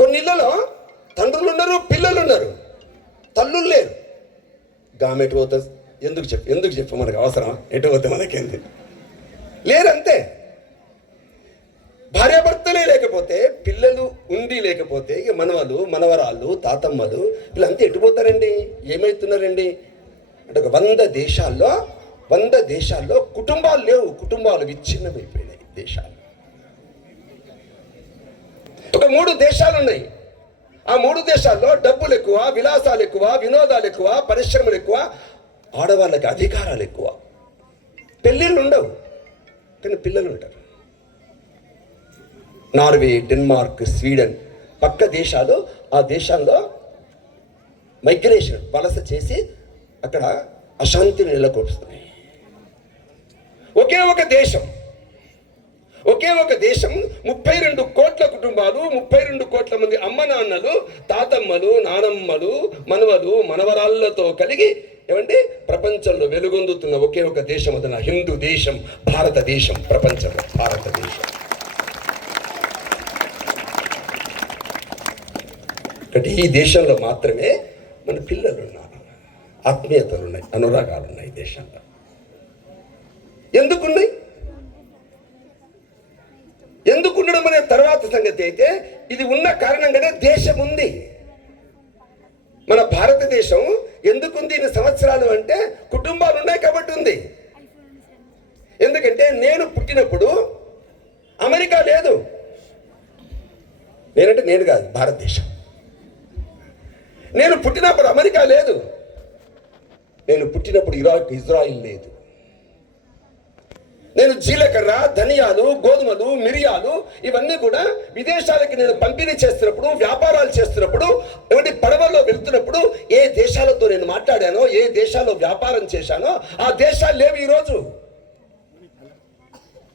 కొన్ని ఇళ్లలో తండ్రులు ఉన్నారు, పిల్లలు ఉన్నారు, తల్లులు లేరు. గామె ఎటు పోతుంది? ఎందుకు చెప్పు మనకు అవసరమా? ఎటు పోతే మనకేంది? లేరంతే. భార్యాభర్తలే లేకపోతే, పిల్లలు ఉండి లేకపోతే, ఇక మనవలు, మనవరాళ్ళు, తాతమ్మలు వీళ్ళంతా ఎటుపోతారండి? ఏమవుతున్నారండి అంటే ఒక 100 దేశాల్లో కుటుంబాలు లేవు. కుటుంబాలు విచ్ఛిన్నమైపోయినాయి దేశాలు. ఒక 3 దేశాలు ఉన్నాయి. ఆ 3 దేశాల్లో డబ్బులు ఎక్కువ, విలాసాలు ఎక్కువ, వినోదాలు ఎక్కువ, పరిశ్రమలు ఎక్కువ, ఆడవాళ్ళకి అధికారాలు ఎక్కువ. పెళ్ళిళ్ళు ఉండవు కానీ పిల్లలు ఉంటారు. నార్వే, డెన్మార్క్, స్వీడన్ పక్క దేశాలు, ఆ దేశాల్లో మైగ్రేషన్ వలస చేసి అక్కడ అశాంతిని నెలకొల్పుతున్నాయి. ఒకే ఒక దేశం 32 కోట్ల కుటుంబాలు, 32 కోట్ల మంది అమ్మ నాన్నలు, తాతమ్మలు, నానమ్మలు, మనవలు, మనవరాళ్లతో కలిగి ఏమంటే ప్రపంచంలో వెలుగొందుతున్న ఒకే ఒక దేశం, అది నా హిందూ దేశం, భారతదేశం. ప్రపంచంలో భారతదేశం. కాబట్టి ఈ దేశంలో మాత్రమే మన పిల్లలు ఉన్నారు, ఆత్మీయతలు ఉన్నాయి, అనురాగాలు ఉన్నాయి. దేశంలో ఎందుకున్నాయి? ఎందుకుండడం అనే తర్వాత సంగతి అయితే, ఇది ఉన్న కారణంగానే దేశం ఉంది. మన భారతదేశం ఎందుకుంది ఇన్ని సంవత్సరాలు అంటే కుటుంబాలు ఉన్నాయి కాబట్టి ఉంది. ఎందుకంటే నేను పుట్టినప్పుడు అమెరికా లేదు. నేను కాదు, భారతదేశం. నేను పుట్టినప్పుడు అమెరికా లేదు. నేను పుట్టినప్పుడు ఇజ్రాయిల్ లేదు. నేను జీలకర్ర, ధనియాలు, గోధుమలు, మిరియాలు ఇవన్నీ కూడా విదేశాలకి నేను పంపిణీ చేస్తున్నప్పుడు, వ్యాపారాలు చేస్తున్నప్పుడు, ఏమంటే పడవల్లో వెళ్తున్నప్పుడు ఏ దేశాలతో నేను మాట్లాడానో, ఏ దేశాల్లో వ్యాపారం చేశానో ఆ దేశాలు లేవు ఈరోజు.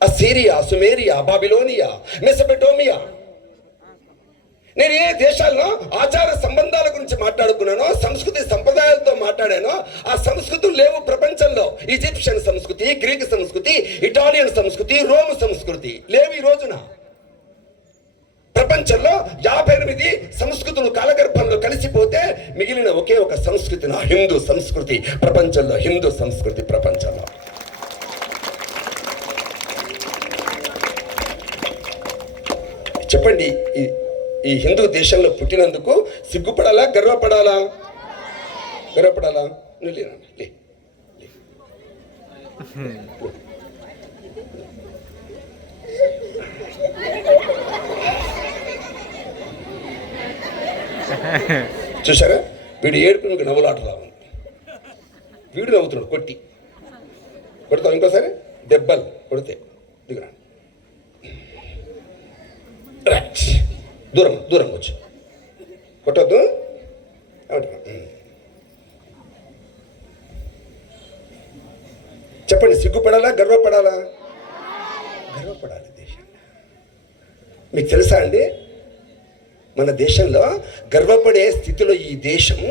Assyria, Sumeria, Babylonia, Mesopotamia. నేను ఏ దేశాల్లో ఆచార సంబంధాల గురించి మాట్లాడుకున్నానో, సంస్కృతి సంప్రదాయాలతో మాట్లాడానో ఆ సంస్కృతులు లేవు ప్రపంచంలో. ఈజిప్షియన్ సంస్కృతి, గ్రీక్ సంస్కృతి, ఇటాలియన్ సంస్కృతి, రోమ్ సంస్కృతి లేవు ఈ రోజున. ప్రపంచంలో 58 సంస్కృతులు కాలగర్భంలో కలిసిపోతే మిగిలిన ఒకే ఒక సంస్కృతి, నా హిందూ సంస్కృతి. ప్రపంచంలో హిందూ సంస్కృతి ప్రపంచంలో. చెప్పండి, ఈ హిందూ దేశంలో పుట్టినందుకు సిగ్గుపడాలా, గర్వపడాలా? గర్వపడాలా? నువ్వు లే. చూసారా, వీడు ఏడుపునికి నవ్వులాటలా ఉంది. వీడు నవ్వుతున్నాడు. కొడతావు ఇంకోసారి దెబ్బలు కొడితే దిగురా. దూరం వచ్చు, కొట్టద్దు. చెప్పండి, సిగ్గుపడాలా, గర్వపడాలా? గర్వపడాలి. దేశం మీకు తెలుసా అండి, మన దేశంలో గర్వపడే స్థితిలో ఈ దేశం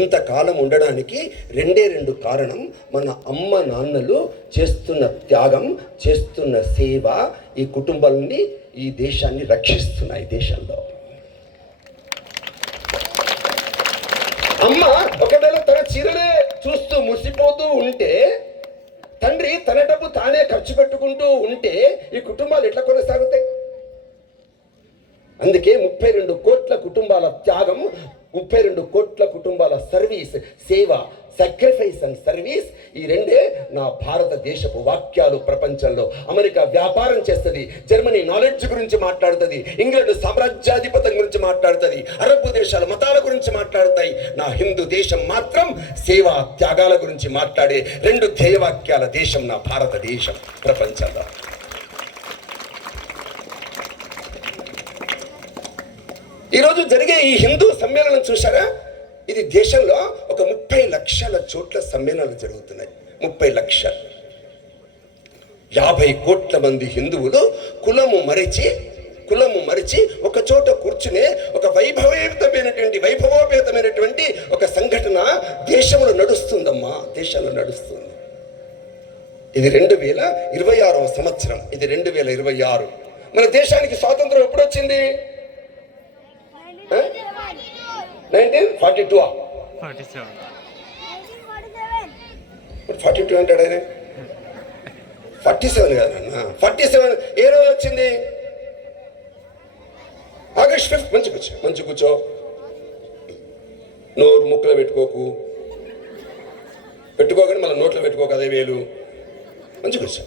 ఇంతకాలం ఉండడానికి 2 కారణం. మన అమ్మ నాన్నలు చేస్తున్న త్యాగం, చేస్తున్న సేవ ఈ కుటుంబాలని, ఈ దేశాన్ని రక్షిస్తున్నాయి. దేశంలో అమ్మ ఒకవేళ తన చీరలే చూస్తూ మురిసిపోతూ ఉంటే, తండ్రి తన డబ్బు తానే ఖర్చు పెట్టుకుంటూ ఉంటే ఈ కుటుంబాలు ఎట్లా కొనసాగుతాయి? అందుకే 32 కోట్ల కుటుంబాల త్యాగం, 32 కోట్ల కుటుంబాల సర్వీస్, సేవ, సాక్రిఫైస్ అండ్ సర్వీస్, ఈ 2 నా భారతదేశపు వాక్యాలు. ప్రపంచంలో అమెరికా వ్యాపారం చేస్తుంది, జర్మనీ నాలెడ్జ్ గురించి మాట్లాడుతుంది, ఇంగ్లాండ్ సామ్రాజ్యాధిపత్యం గురించి మాట్లాడుతుంది, అరబ్ దేశాల మతాల గురించి మాట్లాడుతాయి. నా హిందూ దేశం మాత్రం సేవా త్యాగాల గురించి మాట్లాడే 2 ధ్యేయవాక్యాల దేశం నా భారతదేశం ప్రపంచంలో. ఈరోజు జరిగే ఈ హిందూ సమ్మేళనం చూసారా? ఇది దేశంలో ఒక 30 లక్షల చోట్ల సమ్మేళనాలు జరుగుతున్నాయి. 30 లక్షలు, 50 కోట్ల మంది హిందువులు కులము మరిచి ఒక చోట కూర్చునే ఒక వైభవోపేతమైనటువంటి ఒక సంఘటన దేశంలో నడుస్తుందమ్మా. దేశంలో నడుస్తుంది. ఇది 2026వ సంవత్సరం. ఇది 2026. మన దేశానికి స్వాతంత్రం ఎప్పుడు వచ్చింది? 1942 42 అంటాడు ఆయన. 47 కాదు అన్న, 47 ఏ రోజు వచ్చింది? ఆగస్ట్ 5. మంచి కూర్చో, నోరు ముక్కలు పెట్టుకోకని మళ్ళీ నోట్లో పెట్టుకోక, అదే వేలు. మంచి కూర్చో.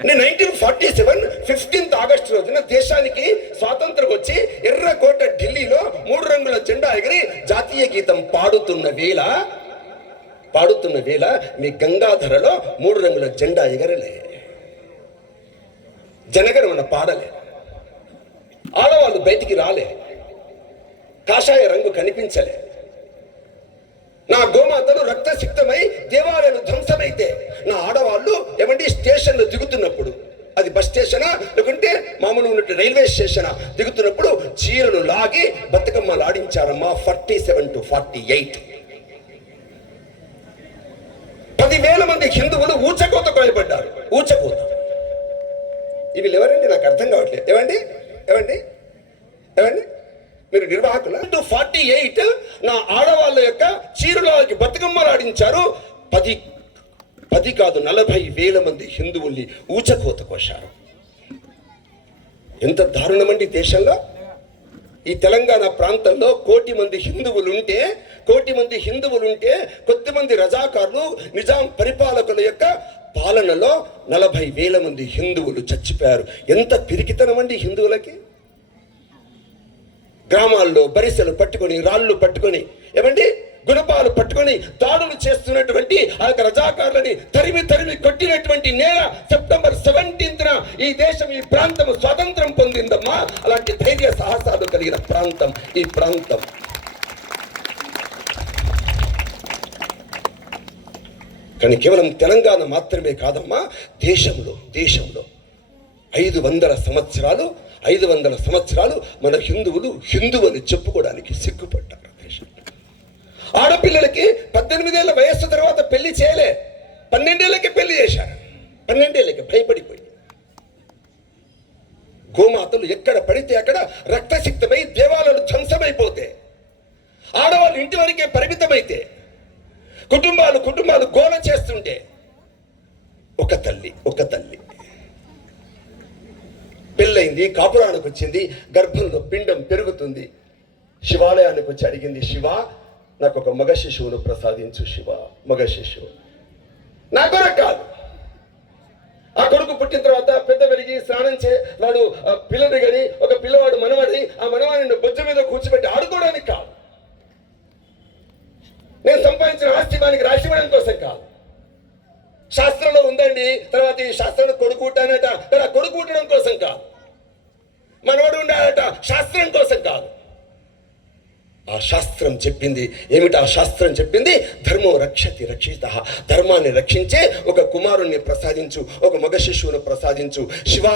అంటే 1947 15th ఆగస్టు రోజున దేశానికి స్వాతంత్రం వచ్చి ఎర్రకోట ఢిల్లీలో 3 రంగుల జెండా ఎగిరి జాతీయ గీతం పాడుతున్న వేళ మీ గంగాధరలో 3 రంగుల జెండా ఎగరలే, జనగణమన పాడలే, ఆడవాళ్ళు బయటికి రాలే, కాషాయ రంగు కనిపించలే. నా గోమాతలు రక్తసిక్తమై దేవాలయాలు ధ్వంసమైతే నా ఆడవాళ్ళు స్టేషన్లో దిగుతున్నప్పుడు, అది బస్ స్టేషనా లేకుంటే మామూలు ఉన్నట్టు రైల్వే స్టేషనా, దిగుతున్నప్పుడు చీరలు లాగి బతుకమ్మలు ఆడించారమ్మా. 47 to 48 10,000 మంది హిందువులు ఊచకోత భయపడ్డారు. ఊచకోత. ఇవి ఎవరండి? నాకు అర్థం కావట్లేదు. ఏమండి మీరు నిర్వాహకుల 48 నా ఆడవాళ్ళ యొక్క చీరలకి బతుకమ్మలు ఆడించారు. 10 కాదు 40,000 మంది హిందువుల్ని ఊచకోత కోశారు. ఎంత దారుణమండి దేశంలో. ఈ తెలంగాణ ప్రాంతంలో 1 కోటి మంది హిందువులు ఉంటే కొద్దిమంది రజాకారులు నిజాం పరిపాలకుల యొక్క పాలనలో 40,000 మంది హిందువులు చచ్చిపోయారు. ఎంత పిరికితనం అండి హిందువులకి. గ్రామాల్లో బరిసెలు పట్టుకొని, రాళ్ళు పట్టుకొని, గుణపాలు పట్టుకొని దాడులు చేస్తున్నటువంటి ఆ యొక్క రజాకారులని తరిమి కొట్టినటువంటి నేల సెప్టెంబర్ 17th ఈ దేశం, ఈ ప్రాంతం స్వాతంత్రం పొందిందమ్మా. అలాంటి ధైర్య సాహసాలు కలిగిన ప్రాంతం ఈ ప్రాంతం. కానీ కేవలం తెలంగాణ మాత్రమే కాదమ్మా, దేశంలో 500 సంవత్సరాలు మన హిందువులు చెప్పుకోవడానికి సిగ్గుపడ్డారు. ఆడపిల్లలకి 18 ఏళ్ల వయస్సు తర్వాత పెళ్లి చేయలే, 12 ఏళ్ళకి పెళ్లి చేశారు. 12 ఏళ్ళకి భయపడిపోయి గోమాతలు ఎక్కడ పడితే అక్కడ రక్తసిక్తమై దేవాలయాలు ధ్వంసమైపోతే, ఆడవాళ్ళు ఇంటి వరకే పరిమితమైతే, కుటుంబాలు గోల చేస్తుంటే, ఒక తల్లి పెళ్ళైంది, కాపురానికి వచ్చింది, గర్భంలో పిండం పెరుగుతుంది, శివాలయానికి వచ్చి అడిగింది, శివ నాకు ఒక మగ శిశువును ప్రసాదించు శివ, మగ శిశువు. నా కొరకు కాదు. ఆ కొడుకు పుట్టిన తర్వాత పెద్ద పెరిగి స్నానం వాడు పిల్లని గని ఒక పిల్లవాడు మనవాడి, ఆ మనవాడిని బొజ్జ మీద కూర్చోబెట్టి ఆడుకోవడానికి కాదు. నేను సంపాదించిన ఆస్తి వానికి రాసివ్వడం కోసం కాదు. శాస్త్రంలో ఉందండి, తర్వాత ఈ శాస్త్రంలో కొడుకు పుట్టానట, కానీ ఆ కొడుకు పుట్టడం కోసం కాదు. మనవాడు ఉండాలట, శాస్త్రం కోసం కాదు. ఆ శాస్త్రం చెప్పింది ఏమిటి? ఆ శాస్త్రం చెప్పింది ధర్మో రక్షతి రక్షితః, ధర్మాన్ని రక్షించే ఒక కుమారుణ్ణి ప్రసాదించు, ఒక మగ శిశువును ప్రసాదించు. శివ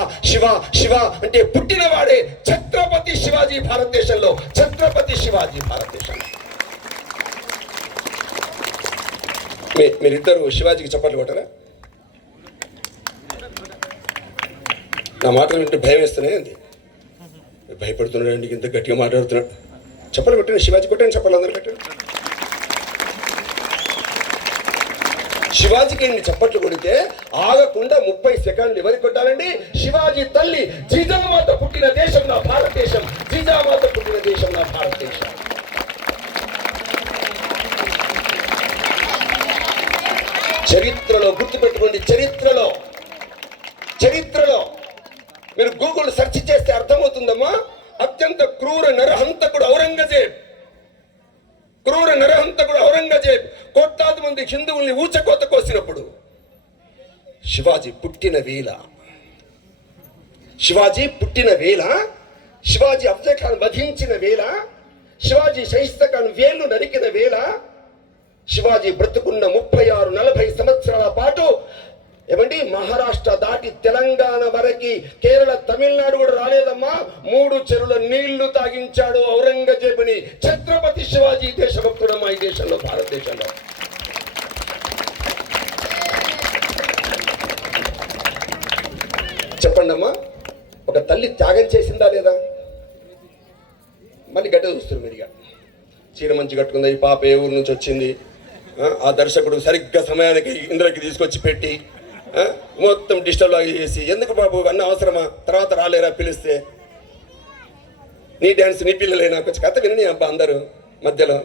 అంటే పుట్టినవాడే ఛత్రపతి శివాజీ భారతదేశంలో. మీరిద్దరు శివాజీకి చప్పట్లు కొట్టరా? నా మాటలు వింటే భయం వేస్తున్నాయి. అంది భయపడుతున్నాడు, ఇంత గట్టిగా మాట్లాడుతున్నాడు. చెప్పలు కొట్టండి, శివాజీ కొట్టండి, చెప్పలు అందరూ పెట్టండి. శివాజీకి ఎన్ని చప్పట్లు కొడితే ఆగకుండా 30 సెకండ్లు ఎవరికి కొట్టాలండి? శివాజీ తల్లి జీజామాత పుట్టిన దేశం నా భారతదేశం. చరిత్రలో గుర్తుపెట్టుకోండి, చరిత్రలో మీరు గూగుల్ సెర్చ్ చేస్తే అర్థమవుతుందమ్మా. అత్యంత క్రూర నరహంతకుడు ఔరంగజేబ్ 1,00,000 మంది హిందువుల్ని ఊచకోత కోసినప్పుడు శివాజీ పుట్టిన వేళ, శివాజీ అఫ్జల్ ఖాన్ వధించిన వేళ, శివాజీ షహిస్తా ఖాన్ వేళ్లు నరికిన వేళ, శివాజీ బ్రతుకున్న 36-40 సంవత్సరాల పాటు మహారాష్ట్ర దాటి తెలంగాణ వరకు, కేరళ, తమిళనాడు కూడా రాలేదమ్మా. 3 చెరువుల నీళ్లు తాగించాడు ఔరంగజేబుని ఛత్రపతి శివాజీ. దేశభక్తుడమ్మా ఈ దేశంలో, భారతదేశంలో. చెప్పండి అమ్మా, ఒక తల్లి త్యాగం చేసిందా లేదా? మళ్ళీ గడ్డ చూస్తారు మీరుగా. చీర మంచి కట్టుకుంది, ఈ పాప ఏ ఊరు నుంచి వచ్చింది, ఆ దర్శకుడు సరిగ్గా సమయానికి ఇందులోకి తీసుకొచ్చి పెట్టి మొత్తం డిస్టర్బ్ లాగా చేసి, ఎందుకు బాబు అన్న అవసరమా, తర్వాత రాలేరా పిలిస్తే, నీ డ్యాన్స్ నీ పిల్లలేనా, కొంచెం కథ వినని అబ్బా అందరూ మధ్యలో.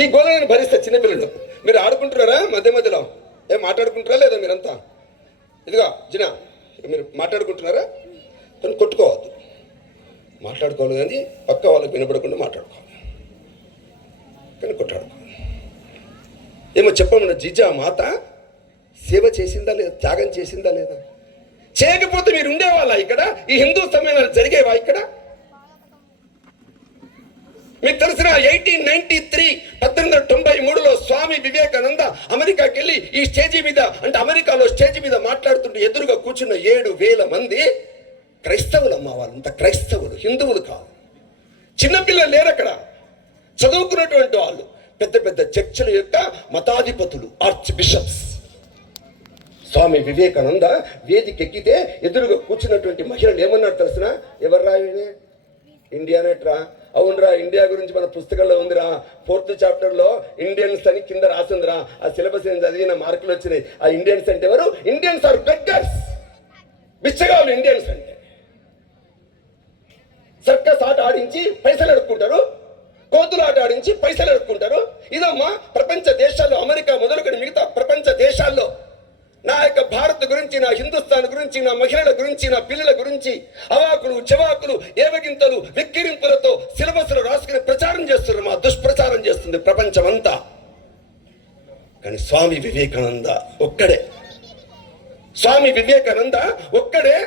ఈ గోళను భరిస్తే చిన్నపిల్లలు మీరు ఆడుకుంటున్నారా మధ్య మధ్యలో, ఏం మాట్లాడుకుంటారా లేదా మీరంతా, ఇదిగా జినా మీరు మాట్లాడుకుంటున్నారా, కానీ కొట్టుకోవద్దు, మాట్లాడుకోవాలి కానీ పక్క వాళ్ళకి వినపడకుండా మాట్లాడుకోవాలి, కానీ కొట్టాడుకోవాలి. ఏమో చెప్పమన్న జిజా మాత సేవ చేసిందా లేదా, త్యాగం చేసిందా లేదా, చేయకపోతే మీరు ఉండేవాళ్ళ ఇక్కడ, ఈ హిందూ సమ్మేళనాలు జరిగేవా ఇక్కడ? మీకు తెలిసిన 1893 1893లో స్వామి వివేకానంద అమెరికాకి వెళ్ళి ఈ స్టేజీ మీద, అంటే అమెరికాలో స్టేజీ మీద మాట్లాడుతుంటే ఎదురుగా కూర్చున్న 7,000 మంది క్రైస్తవులు అమ్మ, వాళ్ళంతా క్రైస్తవులు, హిందువులు కాదు. చిన్నపిల్లలు లేరు అక్కడ, చదువుకున్నటువంటి వాళ్ళు, పెద్ద పెద్ద చర్చిల యొక్క మతాధిపతులు, ఆర్చ్ బిషప్స్. స్వామి వివేకానంద వేదిక ఎక్కితే ఎదురుగా కూర్చున్నటువంటి మహిళలు ఏమన్నారు తెలిసిన, ఎవర్రా ఇండియానేట్రా, అవునరా ఇండియా గురించి మన పుస్తకంలో ఉందిరా, 4th చాప్టర్లో ఇండియన్స్ అని కింద రాసిందిరా, ఆ సిలబస్ నేను చదివిన మార్కులు వచ్చినాయి. ఆ ఇండియన్స్ అంటే ఎవరు? ఇండియన్స్ ఆర్ బెగ్గర్స్, బిచ్చగాళ్ళు ఇండియన్స్ అంటే. సర్కస్ ఆట ఆడించి పైసలు అడుక్కుంటారు, కోతులు ఆట ఆడించి పైసలు అడుక్కుంటారు. ఇదమ్మా ప్రపంచ దేశాల్లో, అమెరికా మొదలుకొని మిగతా ప్రపంచ దేశాల్లో నా యొక్క భారత్ గురించి, నా హిందుస్థాన్ గురించి, నా మహిళల గురించి, నా పిల్లల గురించి అవాకులు చెవాకులు ఏవగింతలు వెక్కిరింపులతో సిలబస్లు రాసుకుని ప్రచారం చేస్తున్నారు. మా దుష్ప్రచారం చేస్తుంది ప్రపంచం అంతా. కానీ స్వామి వివేకానంద ఒక్కడే, స్వామి వివేకానంద ఒక్కడే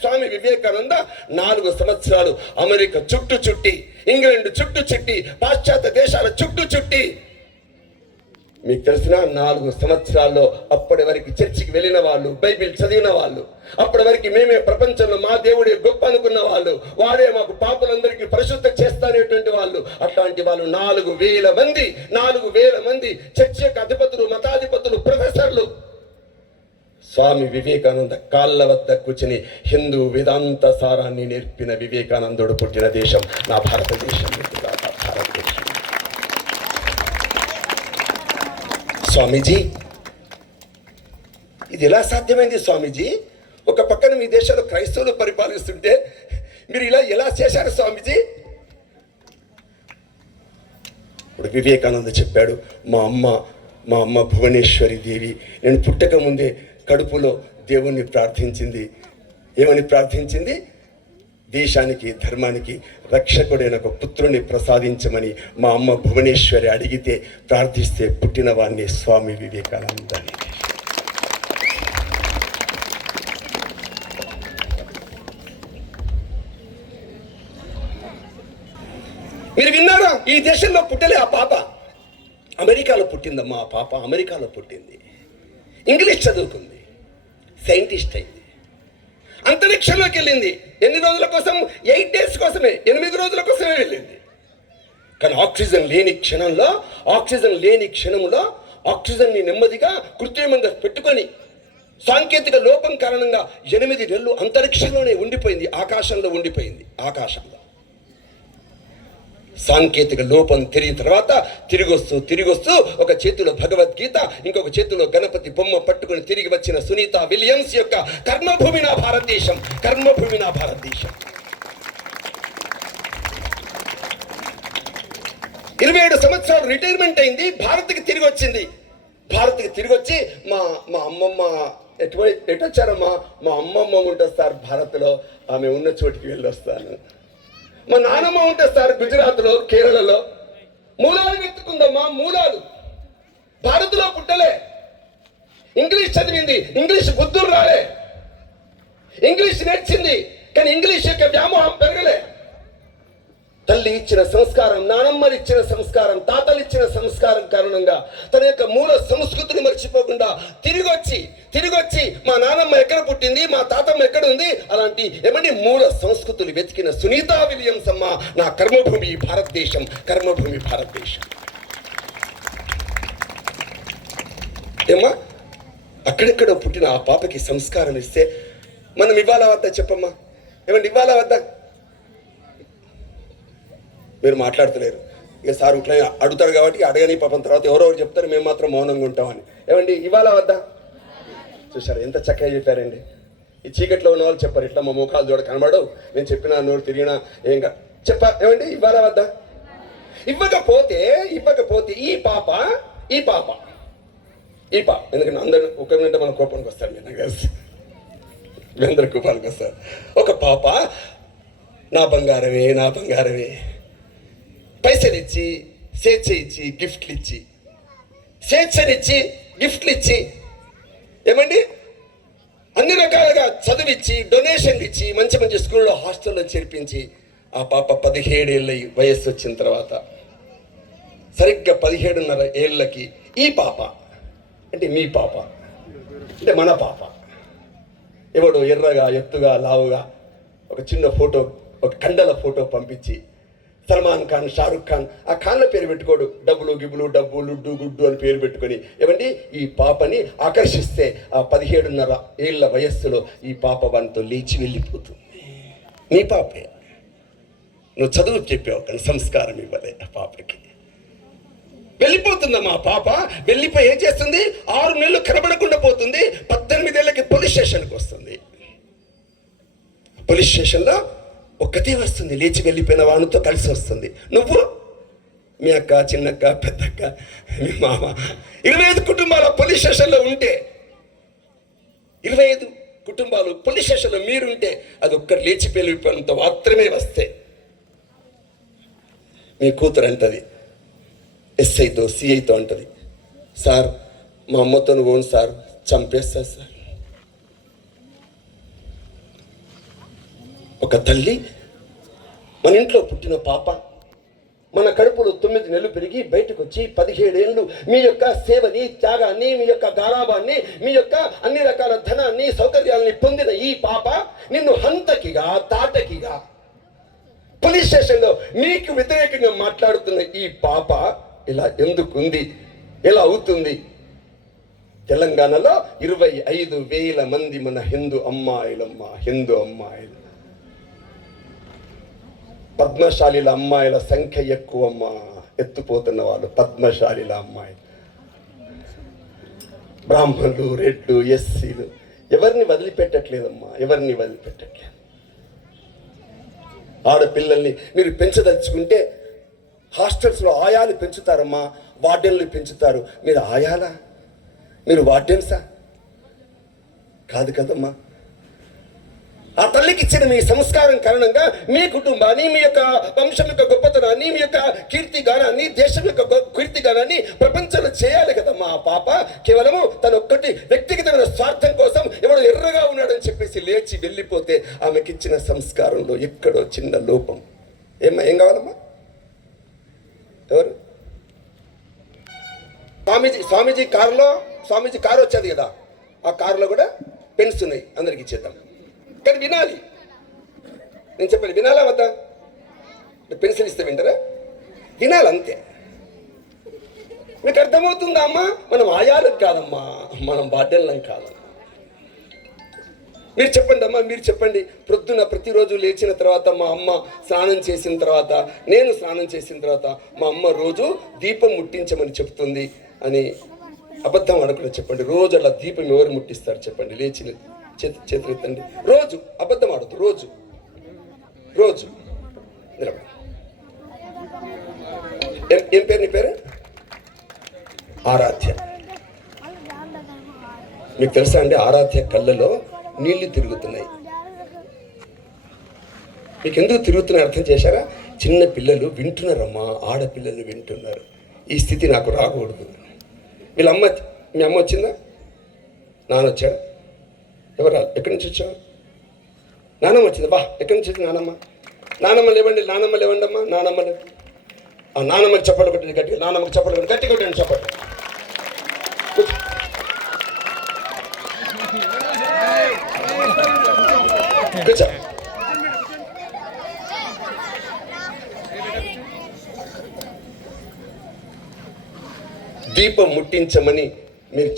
స్వామి వివేకానంద 4 సంవత్సరాలు అమెరికా చుట్టూ చుట్టి, ఇంగ్లాండ్ చుట్టూ చుట్టి, పాశ్చాత్య దేశాల చుట్టూ చుట్టి, మీకు తెలిసిన 4 సంవత్సరాల్లో అప్పటి వరకు చర్చికి వెళ్ళిన వాళ్ళు, బైబిల్ చదివిన వాళ్ళు, అప్పటి వరకు మేమే ప్రపంచంలో మా దేవుడే గొప్ప అనుకున్న వాళ్ళు, వాడే మాకు పాపులందరికీ పరిశుద్ధ చేస్తానేటువంటి వాళ్ళు, అట్లాంటి వాళ్ళు 4,000 మంది చర్చి యొక్క అధిపతులు, మతాధిపతులు, ప్రొఫెసర్లు స్వామి వివేకానంద కాళ్ళ వద్ద కూర్చుని హిందూ వేదాంత సారాన్ని నేర్పిన వివేకానందుడు పుట్టిన దేశం నా భారతదేశం. స్వామీజీ ఇది ఎలా సాధ్యమైంది స్వామీజీ? ఒక పక్కన మీ దేశంలో క్రైస్తవులు పరిపాలిస్తుంటే మీరు ఇలా ఎలా చేశారు స్వామీజీ? ఇప్పుడు వివేకానంద చెప్పాడు, మా అమ్మ భువనేశ్వరి దేవి నేను పుట్టక ముందే కడుపులో దేవుణ్ణి ప్రార్థించింది. ఏమని ప్రార్థించింది? దేశానికి ధర్మానికి రక్షకుడైన ఒక పుత్రుని ప్రసాదించమని మా అమ్మ భువనేశ్వరి అడిగితే, ప్రార్థిస్తే పుట్టిన వాడిని స్వామి వివేకానంద. మీరు విన్నారా? ఈ దేశంలో పుట్టలే ఆ పాప, అమెరికాలో పుట్టిందమ్మా. ఆ పాప అమెరికాలో పుట్టింది, ఇంగ్లీష్ చదువుకుంది, సైంటిస్ట్ అయింది, అంతరిక్షంలోకి వెళ్ళింది. ఎన్ని రోజుల కోసం? 8 days కోసమే, 8 రోజుల కోసమే వెళ్ళింది. కానీ ఆక్సిజన్ లేని క్షణంలో ఆక్సిజన్ని నెమ్మదిగా కృత్రిమంగా పెట్టుకొని సాంకేతిక లోపం కారణంగా 8 నెలలు అంతరిక్షంలోనే ఉండిపోయింది, ఆకాశంలో ఉండిపోయింది. సాంకేతిక లోపం తిరిగిన తర్వాత తిరిగొస్తూ ఒక చేతిలో భగవద్గీత, ఇంకొక చేతిలో గణపతి బొమ్మ పట్టుకుని తిరిగి వచ్చిన సునీత విలియమ్స్ యొక్క కర్మభూమి నా భారతదేశం. 27 సంవత్సరాలు రిటైర్మెంట్ అయింది, భారత్కి తిరిగి వచ్చింది. భారత్కి తిరిగి వచ్చి మా అమ్మమ్మ ఎటొచ్చారమ్మా? మా అమ్మమ్మ ఉంటుంది సార్ భారత్లో, ఆమె ఉన్న చోటికి వెళ్ళొస్తాను. మా నానమ్మ ఉంటుంది సార్ గుజరాత్లో, కేరళలో. మూలాలు వెతుకుందమ్మా, మూలాలు. భారత్లో పుట్టలే, ఇంగ్లీష్ చదివింది, ఇంగ్లీష్ బుద్ధులు రాలే, ఇంగ్లీష్ నేర్చింది, కానీ ఇంగ్లీష్ యొక్క వ్యామోహం పెరగలే. తల్లి ఇచ్చిన సంస్కారం, నానమ్మలు ఇచ్చిన సంస్కారం, తాతలు ఇచ్చిన సంస్కారం కారణంగా తన యొక్క మూల సంస్కృతిని మర్చిపోకుండా తిరిగి వచ్చి మా నానమ్మ ఎక్కడ పుట్టింది, మా తాతమ్మ ఎక్కడ ఉంది, అలాంటి ఏమని మూల సంస్కృతులు వెతికిన సునీతా విలియమ్స్ అమ్మ నా కర్మభూమి భారతదేశం. ఏమ్మా, అక్కడెక్కడో పుట్టిన ఆ పాపకి సంస్కారం ఇస్తే మనం ఇవ్వాలా వద్దా చెప్పమ్మా? ఏమంటే ఇవ్వాలా వద్దా? మీరు మాట్లాడతలేరు. ఇక సార్ ఇట్లా అడుగుతారు కాబట్టి అడగని పాపం, తర్వాత ఎవరెవరు చెప్తారు, మేము మాత్రం మౌనంగా ఉంటామని. ఏమండి ఇవాళ వద్దా? చూసారు ఎంత చక్కగా చెప్పారండి. ఈ చీకట్లో ఉన్న వాళ్ళు చెప్పారు, ఇట్లా మా ముఖాలు చూడ కనబడవు, నేను చెప్పినా నోరు తిరిగినా ఏం చెప్పా. ఏమండి ఇవాళ వద్దా? ఇవ్వకపోతే ఈ పాప ఎందుకంటే అందరూ ఒక మినిట్ మన కోపానికి వస్తారు, మీరు నాకు తెలుసు, మీ అందరు కోపానికి వస్తారు. ఒక పాప నా బంగారమే పైసలు ఇచ్చి, స్వేచ్ఛ ఇచ్చి, గిఫ్ట్లు ఇచ్చి ఏమండి అన్ని రకాలుగా చదివిచ్చి, డొనేషన్లు ఇచ్చి, మంచి స్కూల్లో హాస్టల్లో చేర్పించి, ఆ పాప 17 ఏళ్ళ వయస్సు వచ్చిన తర్వాత సరిగ్గా 17.5 ఏళ్ళకి ఈ పాప అంటే మీ పాప అంటే మన పాప ఎవడు ఎర్రగా, ఎత్తుగా, లావుగా ఒక చిన్న ఫోటో, ఒక కండల ఫోటో పంపించి, సల్మాన్ ఖాన్, షారుఖ్ ఖాన్, ఆ ఖాన్ల పేరు పెట్టుకోడు, డబ్బులు లుడ్డు గుడ్డు అని పేరు పెట్టుకొని ఏమండి ఈ పాపని ఆకర్షిస్తే ఆ 17.5 ఏళ్ళ వయస్సులో ఈ పాప వానితో లేచి వెళ్ళిపోతుంది. నీ పాపే, నువ్వు చదువు చెప్పావు కానీ సంస్కారం ఇవ్వలే ఆ పాపకి. వెళ్ళిపోతుందమ్మా పాప. వెళ్ళిపోయి ఏం చేస్తుంది? 6 నెలలు కనబడకుండా పోతుంది. 18 ఏళ్ళకి పోలీస్ స్టేషన్కి వస్తుంది. పోలీస్ స్టేషన్లో ఒక్కతే వస్తుంది, లేచి వెళ్ళిపోయిన వానితో కలిసి వస్తుంది. నువ్వు, మీ అక్క, చిన్నక్క, పెద్దక్క, మీ మామ, 25 కుటుంబాల పోలీస్ స్టేషన్లో ఉంటే, 25 కుటుంబాలు పోలీస్ స్టేషన్లో మీరుంటే, అది ఒక్కరు లేచి వెళ్ళిపోయినంత మాత్రమే వస్తే మీ కూతురు అంటది, ఎస్ఐతో సిఐతో అంటది, సార్ మా అమ్మతో నువ్వు సార్ చంపేస్తా సార్. ఒక తల్లి, మన ఇంట్లో పుట్టిన పాప, మన కడుపులో 9 నెలలు పెరిగి బయటకు వచ్చి 17 ఏళ్ళు మీ యొక్క సేవని, త్యాగాన్ని, మీ యొక్క గారాబాన్ని, మీ యొక్క అన్ని రకాల ధనాన్ని, సౌకర్యాలని పొందిన ఈ పాప నిన్ను హంతకిగా, తాటకిగా పోలీస్ స్టేషన్లో నీకు వ్యతిరేకంగా మాట్లాడుతున్న ఈ పాప ఇలా ఎందుకుంది, ఎలా అవుతుంది? తెలంగాణలో 25,000 మంది మన హిందూ అమ్మాయిలు, పద్మశాలిల అమ్మాయిల సంఖ్య ఎక్కువమ్మా. ఎత్తుపోతున్న వాళ్ళు పద్మశాలిల అమ్మాయిలు, బ్రాహ్మణులు, రెడ్లు, ఎస్సీలు ఎవరిని వదిలిపెట్టట్లేదమ్మా, ఎవరిని వదిలిపెట్టట్లేదు. ఆడపిల్లల్ని మీరు పెంచదలుచుకుంటే హాస్టల్స్లో ఆయాలు పెంచుతారమ్మా, వార్డెన్లు పెంచుతారు. మీరు ఆయాలా? మీరు వార్డెన్సా? కాదు కదమ్మా. ఆ తల్లికి ఇచ్చిన మీ సంస్కారం కారణంగా మీ కుటుంబాన్ని, మీ యొక్క వంశం యొక్క గొప్పతనాన్ని, మీ యొక్క కీర్తిగానాన్ని, దేశం యొక్క కీర్తిగానాన్ని ప్రపంచంలో చేయాలి కదమ్మా. ఆ పాప కేవలము తన ఒక్కటి వ్యక్తిగతమైన స్వార్థం కోసం ఎవడు ఎర్రగా ఉన్నాడని చెప్పేసి లేచి వెళ్ళిపోతే ఆమెకి ఇచ్చిన సంస్కారంలో ఎక్కడో చిన్న లోపం. ఏం కావాలమ్మా? ఎవరు? స్వామీజీ కారు వచ్చేది కదా, ఆ కారులో కూడా పెన్స్ ఉన్నాయి, అందరికి ఇచ్చేద్దాం. కానీ వినాలి, నేను చెప్పాను, వినాలా వద్దా? పెన్సిల్ ఇస్తే వింటారా? వినాలి అంతే. మీకు అర్థమవుతుందా అమ్మా? మనం ఆయాలకు కాదమ్మా, మనం బాధ్యతలం కాదమ్మా. మీరు చెప్పండి అమ్మా, మీరు చెప్పండి. ప్రొద్దున ప్రతిరోజు లేచిన తర్వాత మా అమ్మ స్నానం చేసిన తర్వాత, నేను స్నానం చేసిన తర్వాత మా అమ్మ రోజు దీపం ముట్టించమని చెప్తుంది అని అబద్ధం ఆడకుండా చెప్పండి. రోజు అలా దీపం ఎవరు ముట్టిస్తారు చెప్పండి? లేచి చేతులు ఎత్తండి. రోజు అబద్ధం ఆడదు, రోజు నిలబడి. ఏం పేరు నీ పేరు? ఆరాధ్య. మీకు తెలుసా అండి, ఆరాధ్య కళ్ళలో నీళ్లు తిరుగుతున్నాయి. మీకు ఎందుకు తిరుగుతున్నాయి అర్థం చేశారా? చిన్న పిల్లలు వింటున్నారమ్మా, ఆడపిల్లలు వింటున్నారు. ఈ స్థితి నాకు రాకూడదు. మీ అమ్మ వచ్చిందా? నాన్న వచ్చాడా? ఎవరు? ఎక్కడి నుంచి వచ్చావు? నానమ్మ వచ్చిందా? బా, ఎక్కడి నుంచి వచ్చింది నానమ్మ? నానమ్మ లేవండి అమ్మా, నానమ్మలు. ఆ నానమ్మకి చెప్పలు కొట్టండి గట్టిగా, నానమ్మకి చెప్పలు కొట్టి గట్టి కొట్టండి చెప్పలు. కూర్చో. దీపం ముట్టించమని మీరు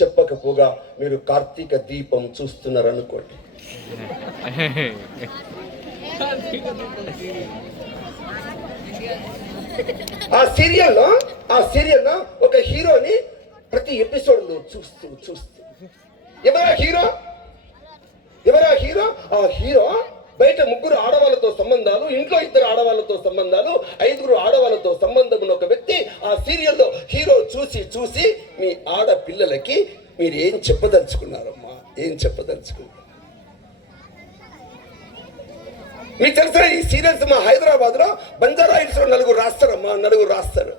చెప్పకపోగా మీరు కార్తీక దీపం చూస్తున్నారనుకోండి. ఆ సీరియల్లో ఒక హీరోని ప్రతి ఎపిసోడ్ చూస్తూ ఎవరా హీరో? ఆ హీరో బయట 3 ఆడవాళ్ళతో సంబంధాలు, ఇంట్లో 2 ఆడవాళ్ళతో సంబంధాలు, 5 ఆడవాళ్ళతో సంబంధం ఉన్న ఒక వ్యక్తి ఆ సీరియల్లో హీరో చూసి మీ ఆడపిల్లలకి మీరు ఏం చెప్పదలుచుకున్నారమ్మా? మీకు తెలుసా ఈ సీరియల్స్ మా హైదరాబాద్ లో బంజారా హిల్స్ లో 4 రాస్తారు.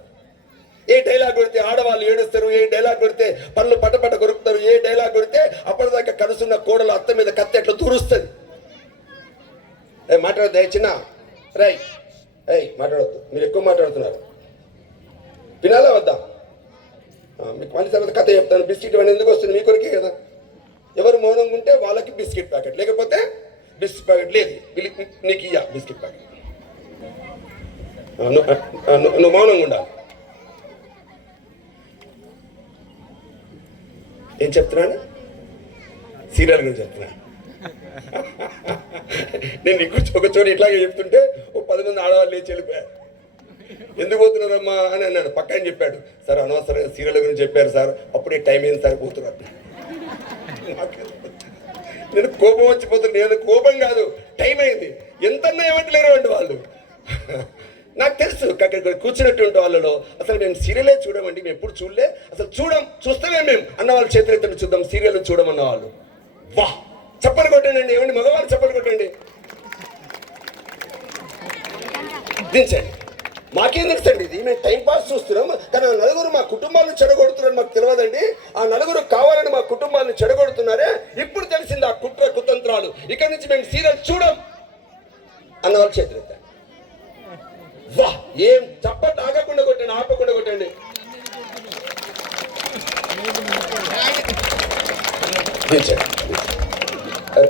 ఏ డైలాగ్ కొడితే ఆడవాళ్ళు ఏడుస్తారు, ఏ డైలాగ్ కొడితే పళ్ళు పటపట కొరుకుతారు, ఏ డైలాగ్ కొడితే అప్పటిదాకా కలుసున్న కోడలు అత్త మీద కత్తి ఎట్లా దూరుస్తుంది. మాట్లాడద్దు చిన్న మాట్లాడద్దు, మీరు ఎక్కువ మాట్లాడుతున్నారు. వినాలా వద్దా? మీకు మళ్ళీ తర్వాత కథ చెప్తాను. బిస్కెట్ అని ఎందుకు వస్తుంది? మీ కొరికే కదా. ఎవరు మౌనంగా ఉంటే వాళ్ళకి బిస్కెట్ ప్యాకెట్, లేకపోతే బిస్కెట్ ప్యాకెట్ లేదు. నీకు ఇయ్యా బిస్కెట్ ప్యాకెట్. నువ్వు మౌనంగా ఉండాలి. ఏం చెప్తున్నాను? సీరియల్ గురించి చెప్తున్నాను. నేను నీకు ఒక చోట ఇట్లాగే చెప్తుంటే 10 మంది ఆడవాళ్ళు లేచి వెళ్ళిపోయారు. ఎందుకు పోతున్నారమ్మా అని అన్నాడు. పక్కన చెప్పాడు, సార్ అనవసరంగా సీరియల్ గురించి చెప్పారు సార్, అప్పుడే టైం ఏంది సార్ పోతున్నారు. నేను కోపం వచ్చిపోతున్నా. నేను కోపం కాదు, టైం అయింది. ఎంతన్నా ఏమంటలేరు అండి వాళ్ళు. నాకు తెలుసు అక్కడ కూర్చున్నటువంటి వాళ్ళలో అసలు మేము సీరియలే చూడమండి, మేము ఎప్పుడు చూడలే, అసలు చూస్తామే మేము అన్న వాళ్ళ చేతులెత్తండి చూద్దాం. సీరియల్ చూడమన్న వాళ్ళు వా చప్పలు కొట్టండి. ఏమండి మగవాళ్ళు చప్పలు కొట్టండి, దించండి. మాకేం తెలుసండి, ఇది మేము టైం పాస్ చూస్తున్నాం. కానీ ఆ 4 మా కుటుంబాలను చెడగొడుతున్నారని మాకు తెలియదండి. ఆ 4 కావాలని మా కుటుంబాలను చెడగొడుతున్నారే. ఇప్పుడు తెలిసింది ఆ కుట్ర కుతంత్రాలు. ఇక్కడ నుంచి మేము సీరియల్ చూడం అన్న వాళ్ళు చేతులెత్తండి. వా ఏం చప్పట్లు ఆగకుండా కొట్టండి, ఆపకుండా కొట్టండి.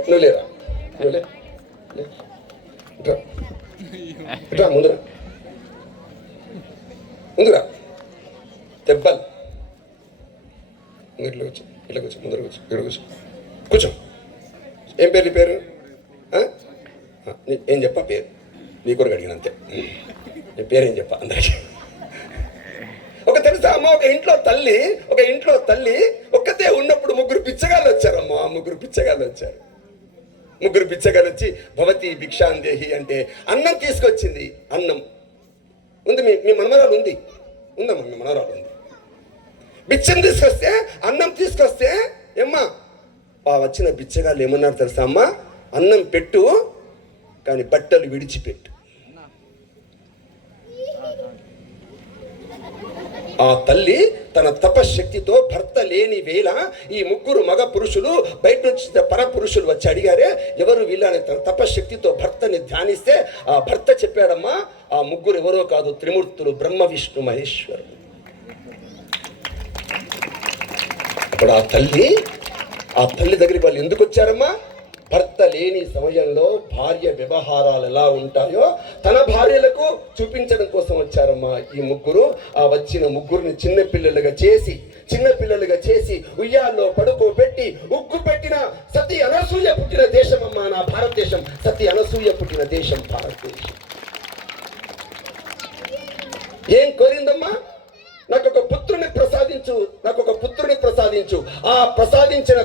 నువ్వు లేరా? ముందురా దెబ్బలు ఇట్లా కూర్చో ముందర కూర్చో. ఏం పేరు? ఏం చెప్పా పేరు? నీ కొరకు అడిగిన అంతే. నీ పేరేం చెప్పా అందరికి. ఒక తెలుసా అమ్మ, ఒక ఇంట్లో తల్లి ఒక్కతే ఉన్నప్పుడు 3 పిచ్చగాళ్ళు వచ్చారమ్మా. 3 పిచ్చగాళ్ళు వచ్చి భవతి భిక్షాందేహి అంటే అన్నం తీసుకొచ్చింది. అన్నం ఉంది, మీ మనమరాలు ఉందమ్మా, మీ మనమరాలు ఉంది. బిచ్చం తీసుకొస్తే, అన్నం తీసుకొస్తే ఏమ్మా వచ్చిన బిచ్చగాళ్ళు ఏమన్నారు తెలుసా అమ్మా? అన్నం పెట్టు కానీ బట్టలు విడిచిపెట్టు. ఆ తల్లి తన తపశక్తితో భర్త లేని వేళ ఈ 3 మగ పురుషులు బయట నుంచి పరపురుషులు వచ్చి అడిగారే ఎవరు వీళ్ళని. తన తపశక్తితో భర్తని ధ్యానిస్తే ఆ భర్త చెప్పాడమ్మా, ఆ 3 ఎవరో కాదు, త్రిమూర్తులు, బ్రహ్మ విష్ణు మహేశ్వరుడు. ఇప్పుడు ఆ తల్లి దగ్గరికి వాళ్ళు ఎందుకు వచ్చారమ్మా? భర్త లేని సమయంలో భార్య వ్యవహారాలు ఎలా ఉంటాయో తన భార్యలకు చూపించడం కోసం వచ్చారమ్మా ఈ 3. ఆ వచ్చిన 3ని చిన్నపిల్లలుగా చేసి ఉయ్యాల్లో పడుకోబెట్టి ఉగ్గు పెట్టిన సతీ అనసూయ పుట్టిన దేశం అమ్మా నా భారతదేశం. సతీ అనసూయ పుట్టిన దేశం భారతదేశం. ఏం కోరిందమ్మా? నాకు ఒక పుత్రుని ప్రసాదించు. ఆ ప్రసాదించిన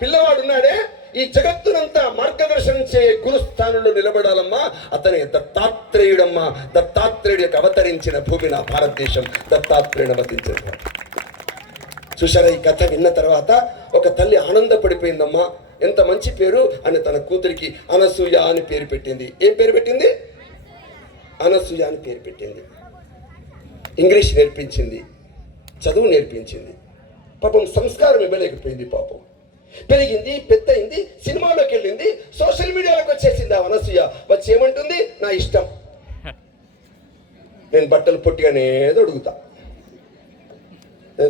పిల్లవాడున్నాడే ఈ జగత్తునంతా మార్గదర్శనం చే గురుస్థానంలో నిలబడాలమ్మా. అతనే దత్తాత్రేయుడమ్మా. దత్తాత్రేయుడు యొక్క అవతరించిన భూమి నా భారతదేశం. దత్తాత్రేయుడు అవతరించిన. చూశారా? ఈ కథ విన్న తర్వాత ఒక తల్లి ఆనందపడిపోయిందమ్మా. ఎంత మంచి పేరు అని తన కూతురికి అనసూయ అని పేరు పెట్టింది. ఏం పేరు పెట్టింది? అనసూయ అని పేరు పెట్టింది. ఇంగ్లీష్ నేర్పించింది, చదువు నేర్పించింది. పాపం సంస్కారం ఇవ్వలేకపోయింది. పాపం పెరిగింది, పెద్దయింది, సినిమాలోకి వెళ్ళింది, సోషల్ మీడియాలోకి వచ్చేసింది. ఆ అనసూయ వచ్చి ఏమంటుంది? నా ఇష్టం, నేను బట్టలు పొట్టిగానే దొడుగుతా,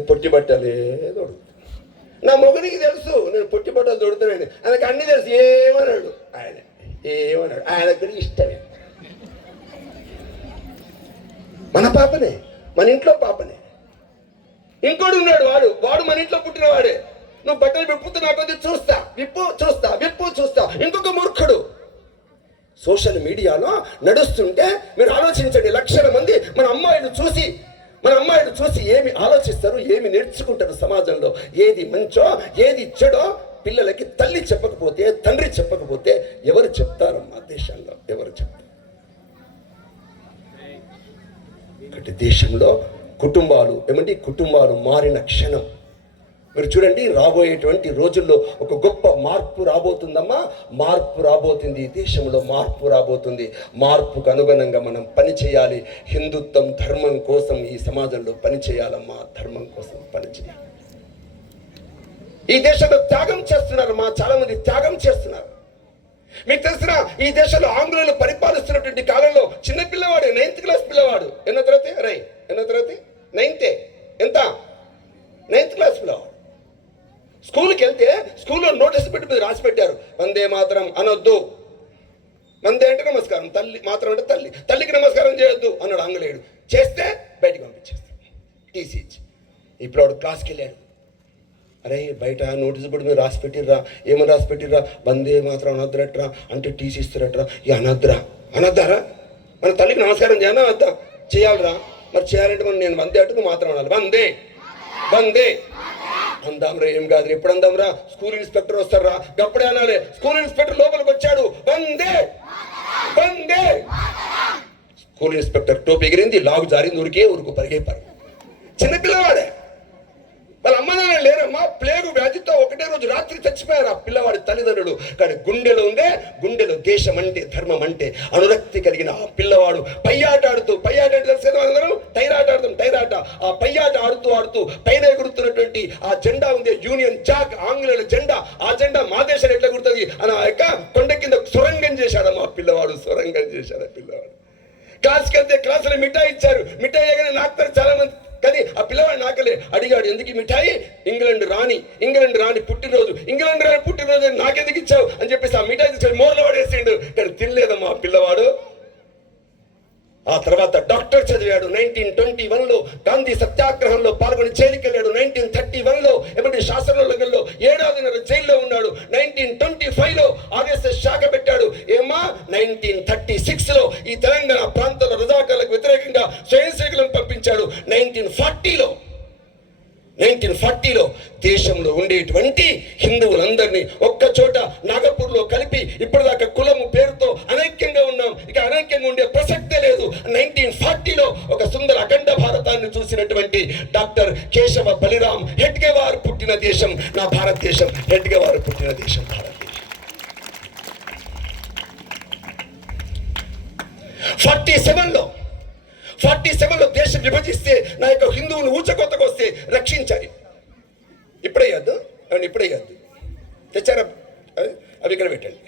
పొట్టి బట్టలే దొడుగుతా. నా మొగునికి తెలుసు నేను పొట్టి బట్టలు దొడుతున్నాను. ఆయనకు అన్ని తెలుసు. ఏమన్నాడు ఆయనకు కూడా ఇష్టమే. మన పాపనే, మన ఇంట్లో పాపనే. ఇంకోడు ఉన్నాడు, వాడు మన ఇంట్లో పుట్టినవాడే. నువ్వు బట్టలు విప్పుతూ నాకు చూస్తా, విప్పు చూస్తా. ఇంకొక మూర్ఖుడు సోషల్ మీడియాలో నడుస్తుంటే మీరు ఆలోచించండి, లక్షల మంది మన అమ్మాయిలు చూసి ఏమి ఆలోచిస్తారు, ఏమి నేర్చుకుంటారు సమాజంలో, ఏది మంచో ఏది చెడో పిల్లలకి తల్లి చెప్పకపోతే, తండ్రి చెప్పకపోతే ఎవరు చెప్తారమ్మా దేశంలో? ఎవరు చెప్తారు? ఒకటి దేశంలో కుటుంబాలు మారిన క్షణం మీరు చూడండి. రాబోయేటువంటి రోజుల్లో ఒక గొప్ప మార్పు రాబోతుందమ్మా. మార్పు రాబోతుంది, దేశంలో మార్పు రాబోతుంది. మార్పుకు అనుగుణంగా మనం పని చేయాలి. హిందుత్వం ధర్మం కోసం ఈ సమాజంలో పని చేయాలమ్మా. ధర్మం కోసం పని చేయాలి. ఈ దేశంలో త్యాగం చేస్తున్నారమ్మా, చాలా మంది త్యాగం చేస్తున్నారు. మీకు తెలిసిన ఈ దేశంలో ఆంగ్లేయులు పరిపాలిస్తున్నటువంటి కాలంలో చిన్న పిల్లవాడు, 9th క్లాస్ పిల్లవాడు, ఎన్నో తరగతి 9th ఎంత 9th క్లాస్ పిల్లవాడు స్కూల్కి వెళ్తే స్కూల్లో నోటీస్ పెట్టి రాసి పెట్టారు, వందే మాత్రం అనొద్దు. వందే అంటే నమస్కారం, తల్లి మాత్రం అంటే తల్లికి నమస్కారం చేయొద్దు అన్నాడు ఆంగ్లేయుడు. చేస్తే బయటికి పంపించేస్తాడు టీసీ ఇచ్చి. ఇప్పుడు వాడు క్లాస్కి వెళ్ళాడు, అరే బయట నోటీస్ బోర్డు మీరు రాసి పెట్టిర్రా, ఏమని రాసి పెట్టిర్రా, వందే మాత్రం అనొద్దురట్రా అంటే టీసీ ఇస్తారట్రా. ఇక అనొద్దారా? మన తల్లికి నమస్కారం చేయనా వద్దా? చేయాలరా. మరి చేయాలంటే మనం నేను వందే అటుకు మాత్రం అనాలి. వందే అందాంరా. ఏం కాదు, ఎప్పుడు అందాంరా? స్కూల్ ఇన్స్పెక్టర్ వస్తారా, గప్పుడే అనాలి. స్కూల్ ఇన్స్పెక్టర్ లోపలికి వచ్చాడు, వందే. స్కూల్ ఇన్స్పెక్టర్ టోపీ ఎగిరింది, లాగు జారింది, ఊరికి పరిగెప్పారు. చిన్నపిల్లవాడే, వాళ్ళ అమ్మనాన్న లేరమ్మా. ప్లేగు వ్యాధితో ఒకటే రోజు రాత్రి చచ్చిపోయారు ఆ పిల్లవాడి తల్లిదండ్రులు. కానీ గుండెలో దేశం అంటే, ధర్మం అంటే అనురక్తి కలిగిన ఆ పిల్లవాడు పయ్యాట ఆడుతూ తెలిసే అందరం టైరాట ఆ పయ్యాట ఆడుతూ పైన ఎగురుతున్నటువంటి ఆ జెండా ఉంది, యూనియన్ జాక్, ఆంగ్లేయుల జెండా. ఆ జెండా మా దేశాన్ని ఎట్లా ఎగురుతుంది అని ఆ యొక్క కొండ కింద సొరంగం చేశాడమ్మా పిల్లవాడు. క్లాస్కి వెళ్తే క్లాసులో మిఠాయి ఇచ్చారు. మిఠాయి ఎగని నాకుతారు చాలా మంది. కానీ ఆ పిల్లవాడు నాకలే అడిగాడు, ఎందుకు ఈ మిఠాయి? ఇంగ్లాండ్ రాణి పుట్టినరోజు నాకెందుకు ఇచ్చావు అని చెప్పేసి ఆ మిఠాయి తీసుకొని మోర్లో పడేసిండు. కానీ తినలేదమ్మా ఆ పిల్లవాడు. ఆ తర్వాత డాక్టర్ చదివాడు. 1921లో గాంధీ సత్యాగ్రహంలో పాల్గొని జైలుకి వెళ్ళాడు. 1931లో శాసనోల్లంఘనలో 7.5 జైల్లో ఉన్నాడు. 1925లో ఆర్ఎస్ఎస్ శాఖ పెట్టాడు. 1936లో ఈ తెలంగాణ ప్రాంతంలో రజాకార్లకు వ్యతిరేకంగా స్వయం సేవకులను పంపించాడు. 1940లో దేశంలో ఉండేటువంటి హిందువులందరినీ ఒక్క చోట నాగపూర్లో కలిపి ఇప్పటిదాకా కులము పేరుతో అనైక్యంగా ఉన్నాం, ఇక అనైక్యంగా ఉండే ప్రసక్తే లేదు. 1940లో ఒక సుందర అఖండ భారతాన్ని చూసినటువంటి డాక్టర్ కేశవ బలిరామ్ హెడ్గేవార్ పుట్టిన దేశం నా భారతదేశం. హెడ్గేవార్ పుట్టిన దేశం భారతదేశం. 47లో దేశం విభజిస్తే నా యొక్క హిందువులు ఊచకొత్తకు వస్తే రక్షించాలి. ఇప్పుడయ్యద్దు తెచ్చారా? అవి ఇక్కడ పెట్టండి,